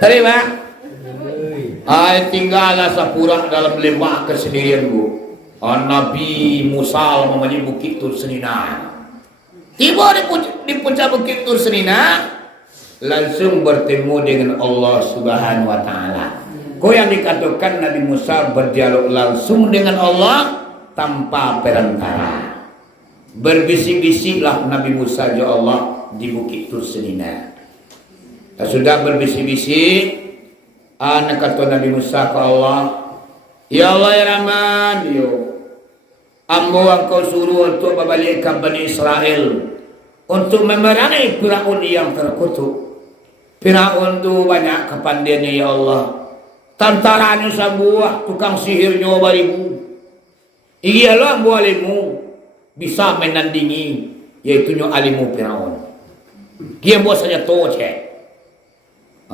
Terima. Tinggallah sapurang dalam lembah kesendirian bu. Nabi Musa memanjat bukit Tur Senina. Tiba di puncak bukit Tur Senina, langsung bertemu dengan Allah Subhanahu wa taala. Kau yang dikatakan Nabi Musa berdialog langsung dengan Allah tanpa perantara. Berbisik-bisiklah Nabi Musa ya Allah di bukit Tur Senina. Dan sudah berbisik-bisik, anak kata Nabi Musa ke Allah, ya Allah ya Rahman, yo, ambo engkau suruh untuk membalikkan Bani Israel untuk memerangi Firaun yang terkutuk. Firaun itu banyak kepandaiannya ya Allah. Tantaranya sebuah tukang sihirnya barimu. Iyalah bualimu bisa menandingi yaitu alimu Firaun. Dia buat saja toce.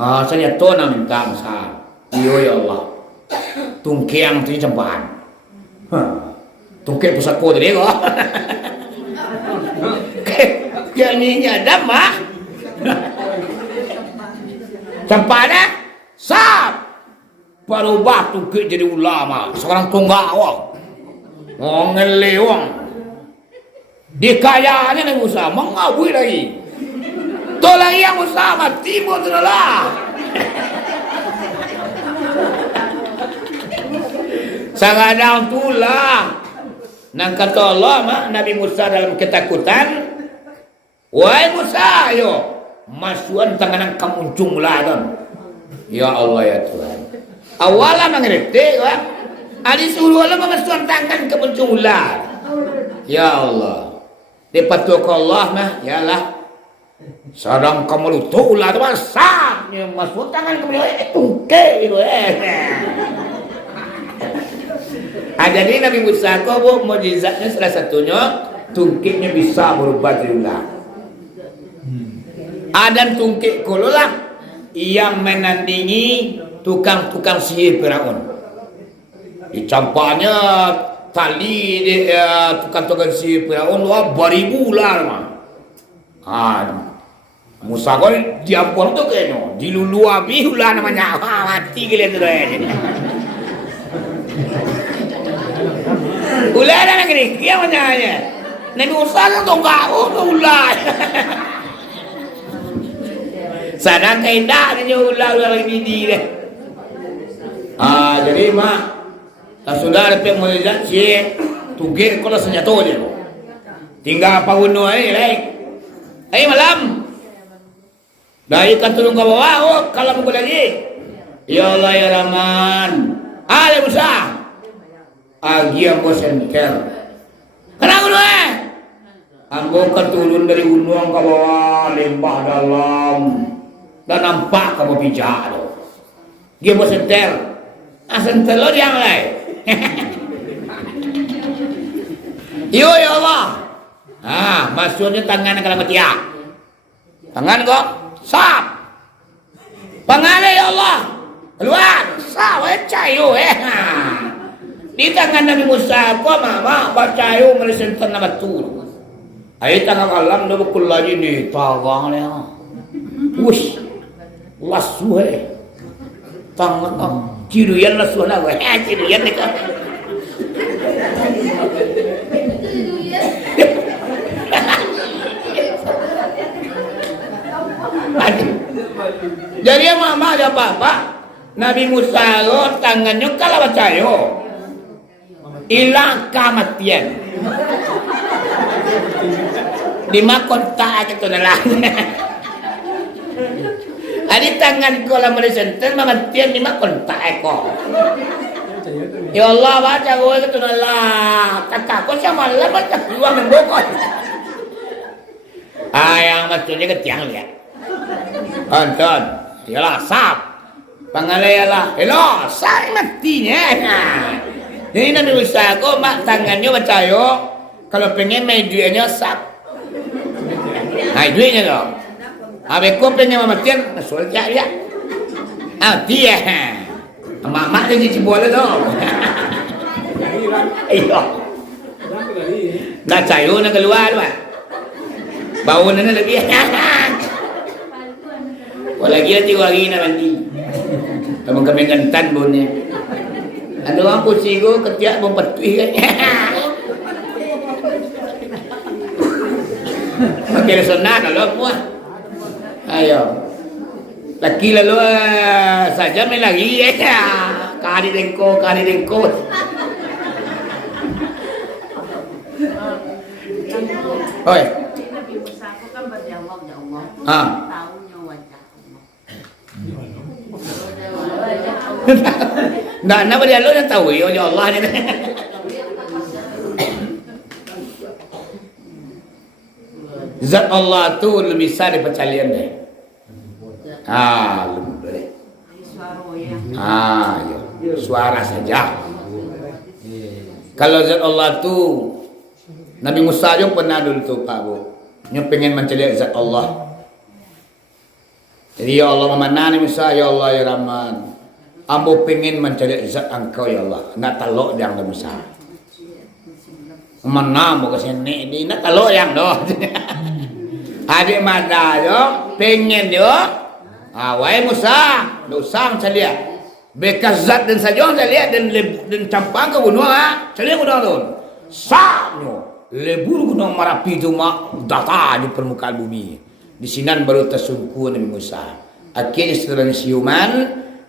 Saya to na minta besar. Iyo ya Allah. Tungkiang tu jamban. Tungkiang pusat ko diri ko. Kaya niya dama. Campana sap. Parubah tungkiang jadi ulama. Sekarang tunggak. Ngelewang. Dikayanya ni Musa mengawui lagi. Tolong yang Musa mati pun lah. Sangadang tulah. Nang kata Allah mak Nabi Musa dalam ketakutan. Wahai Musa, ayo masukan tangan kamu jumlah kan. Ya Allah ya Tuhan. Awalnya mengerti kan. Adi suruh Allah masukan tangan kamu jumlah. Ya Allah. Dipatuk Allah mah, yalah. Sadang kamu lu tulah tu masaknya masuk tangan kamu tungke itu jadi Nabi Musa kau mukjizatnya salah satunya tungkiknya bisa berubah jadi ular. Ada tungkik kololah yang menandingi tukang-tukang sihir Firaun. Dicampaknya tali tukang-tukang sihir Firaun wah beribu ular mah. Musa kau diampun tu kayaknya dilulu api ular namanya mati kalian tu ular ada negeri kia macamnya Nabi Musa kan tu kau tu ular sadang kaidah dia ular ini deh jadi mak sudah ada pemujizat si tuge kalau senjata dia tinggal apa gunung ayo malam dari kan turun ke bawah kalau mukul lagi ya Allah ya Rahman ada Musa agi ambo senter kenapa lu ambo kan turun dari gunung ke bawah lembah dalam dan nampak kamu pijak lo dia ambo senter senter lo yang lain yo ya Allah maksudnya tangan kalau ketiak tangan kok sap pangalai ya Allah keluar sap cayu di tangan Nabi Musa kok mama bacayu meresenten nama tu ai tangan alam do bekul lagi ni tawang le wush lasu tangan ciruyan lasu na ciruyan ni ka jadi mama ada apa-apa Nabi Musa lo tangannya kalau bacayo hilang kematian dimakon tak gitu lah ada tangan kalau meresenten kematian dimakon tak kok ya Allah baca gue gitu lah kakak kok sama lah baca keluar membokot yang maksudnya ketiang lihat Anton, yalah sap. Pangalayalah, hello, saya matinya. Jadi Nabi Musa kok mak tangannya bacayo Kalau pengen main duitnya sak. Nah duitnya dong. Habis kau pengen mematian, masuk ya. Dia. Mak dia cici bola dong. Iya. Dah cayu nak keluar pak. Bau nana lagi. Lagi nanti lagi nak mandi. Kamu kami gantan bunyi. Ada orang pusigo ketiak mempetui kan. Pakai sunat kalau semua. Ayo. Laki lalu saja main lagi ya. Kari dengko. Oi. Nabi Musa aku kan berjawab ya Allah. Ah. Tahunya wajah Allah. Nah, kenapa dia lu yang tahu ya Allah ni. Zat Allah tu lebih besar daripada kalian deh. Lebih boleh. Suara ya. Ya. Suara saja. Kalau zat Allah tu Nabi Musa juga pernah dulu tu Pak Bu. Dia pengen mencari zat Allah. Jadi ya Allah memanah Nabi Musa, ya Allah ya Rahman. Ambo pengen mencari zat engkau ya Allah. Nak talok dia Nabi Musa. Mana mau ke sini di nak talok yang doh. Adik mada yo pengen yo. Wahai Musa, dosa macam dia. Bekas zat dan saja saya lihat dan campang ke gunung saya gunung tu. Sakno lebur gunung Merapi tu mak data di permukaan bumi. Di sinan baru tersungku Nabi Musa. Akhirnya setelah siuman,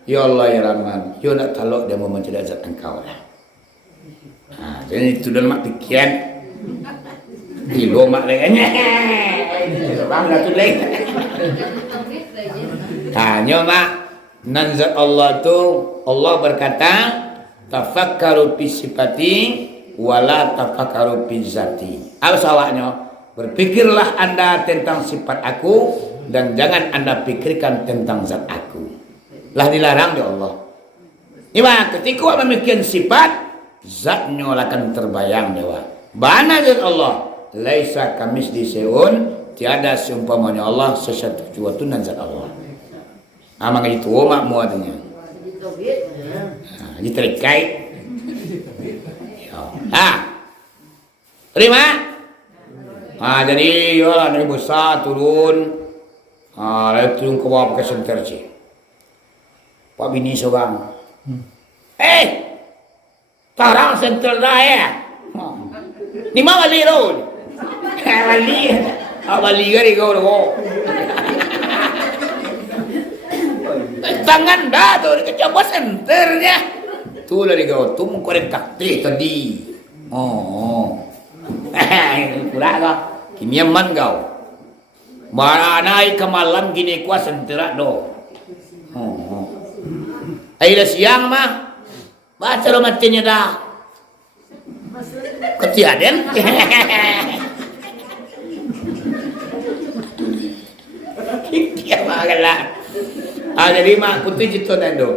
ya Allah ya Rahman, yo nak talok dia mau mencari zat engkau lah. Jadi itu dalam mak pikiran. Kilo mak lagi. Sebab dah tu lagi. Hanya mak nanzat Allah tu Allah berkata tafakkaru fi sifati wala tafakkaru fi zati. Apa salahnya? Berpikirlah anda tentang sifat aku dan jangan anda pikirkan tentang zat aku. Lah dilarang oleh Allah. Iba ketika memikirkan sifat zatnya akan terbayang dewa. Bana zat Allah laisa kamisli syai'un, tiada seumpamanya Allah sesuatu sesuatu dan zat Allah. Amang itu mak muatnya. Diterkai. Terima. Jadi ya Nabi Musa turun. Lalu turun ke bawah pakai senter cik. Pak bini seorang. Tarang senter dah ya. Ni mana wali road? Wali gari kau dah. Tangan dah tu kecoba senternya. Tu lah dia kau tu mengkorek kakti tadi. Pula kau. Kini aman kau. Baranai ke malam gini kuat sentera do. Ayolah siang mah. Baca lo matinya dah. Ketiaden. Kia magalah. Jadi mak putih jituh nado.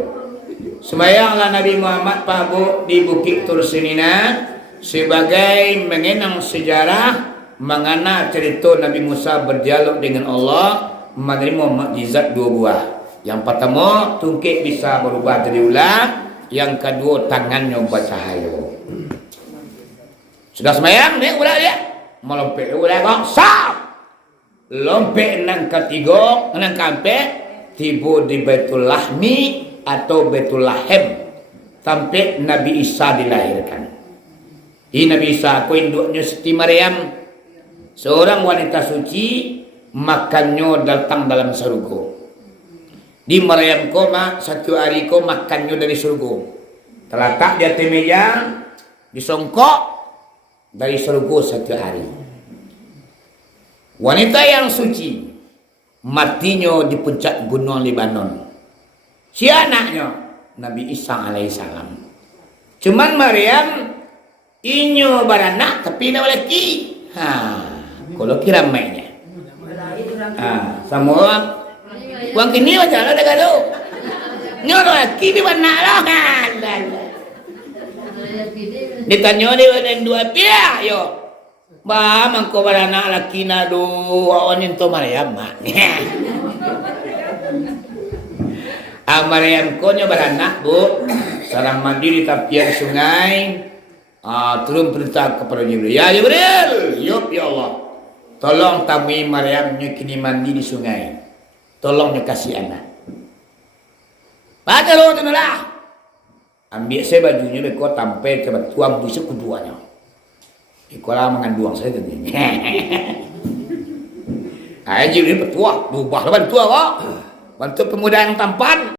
Sembayanglah Nabi Muhammad Pak Bu di Bukit Tursinina sebagai mengenang sejarah mengana cerita Nabi Musa berdialog dengan Allah menerima mukjizat dua buah. Yang pertama tungkik bisa berubah jadi ular, yang kedua tangannya bercahaya. Sudah sembahyang ni ular dia. Melompat ular kau sap. Lompat nang ketiga, nang kampek tiba di Baitul Lahmi atau Baitul Lahem sampai Nabi Isa dilahirkan. Ini Nabi Isa aku induknya Siti Maryam, seorang wanita suci, makannya datang dalam surga. Di Maryam koma satu hari ko makannya dari surga. Terletak di atas meja, disongkok dari surga satu hari. Wanita yang suci matinya di puncak gunung Libanon. Si anaknya Nabi Isa alaihissalam. Cuman Maryam inyo baranak tapi nak lelaki. Kalau kira mainnya. Semua wang kini macam mana dah gaduh. Nyo lelaki di mana lah. Ditanya dia ada dua pihak yo. Ba mangko barana laki na do onin to Maryam mak. Maryam ko nya barana bu sarang mandi di tepian sungai. Turun perintah kepada Jibril. Ya Jibril, yup ya Allah. Tolong tamui Maryamnya kini mandi di sungai. Tolongnya kasih anak. Baca lo lah. Ambil saya bajunya beko tampil ke tuang busuk keduanya. Ikolah mengandung saya tadi. Jibril petua, berubah bantua kok. Bantu pemuda yang tampan.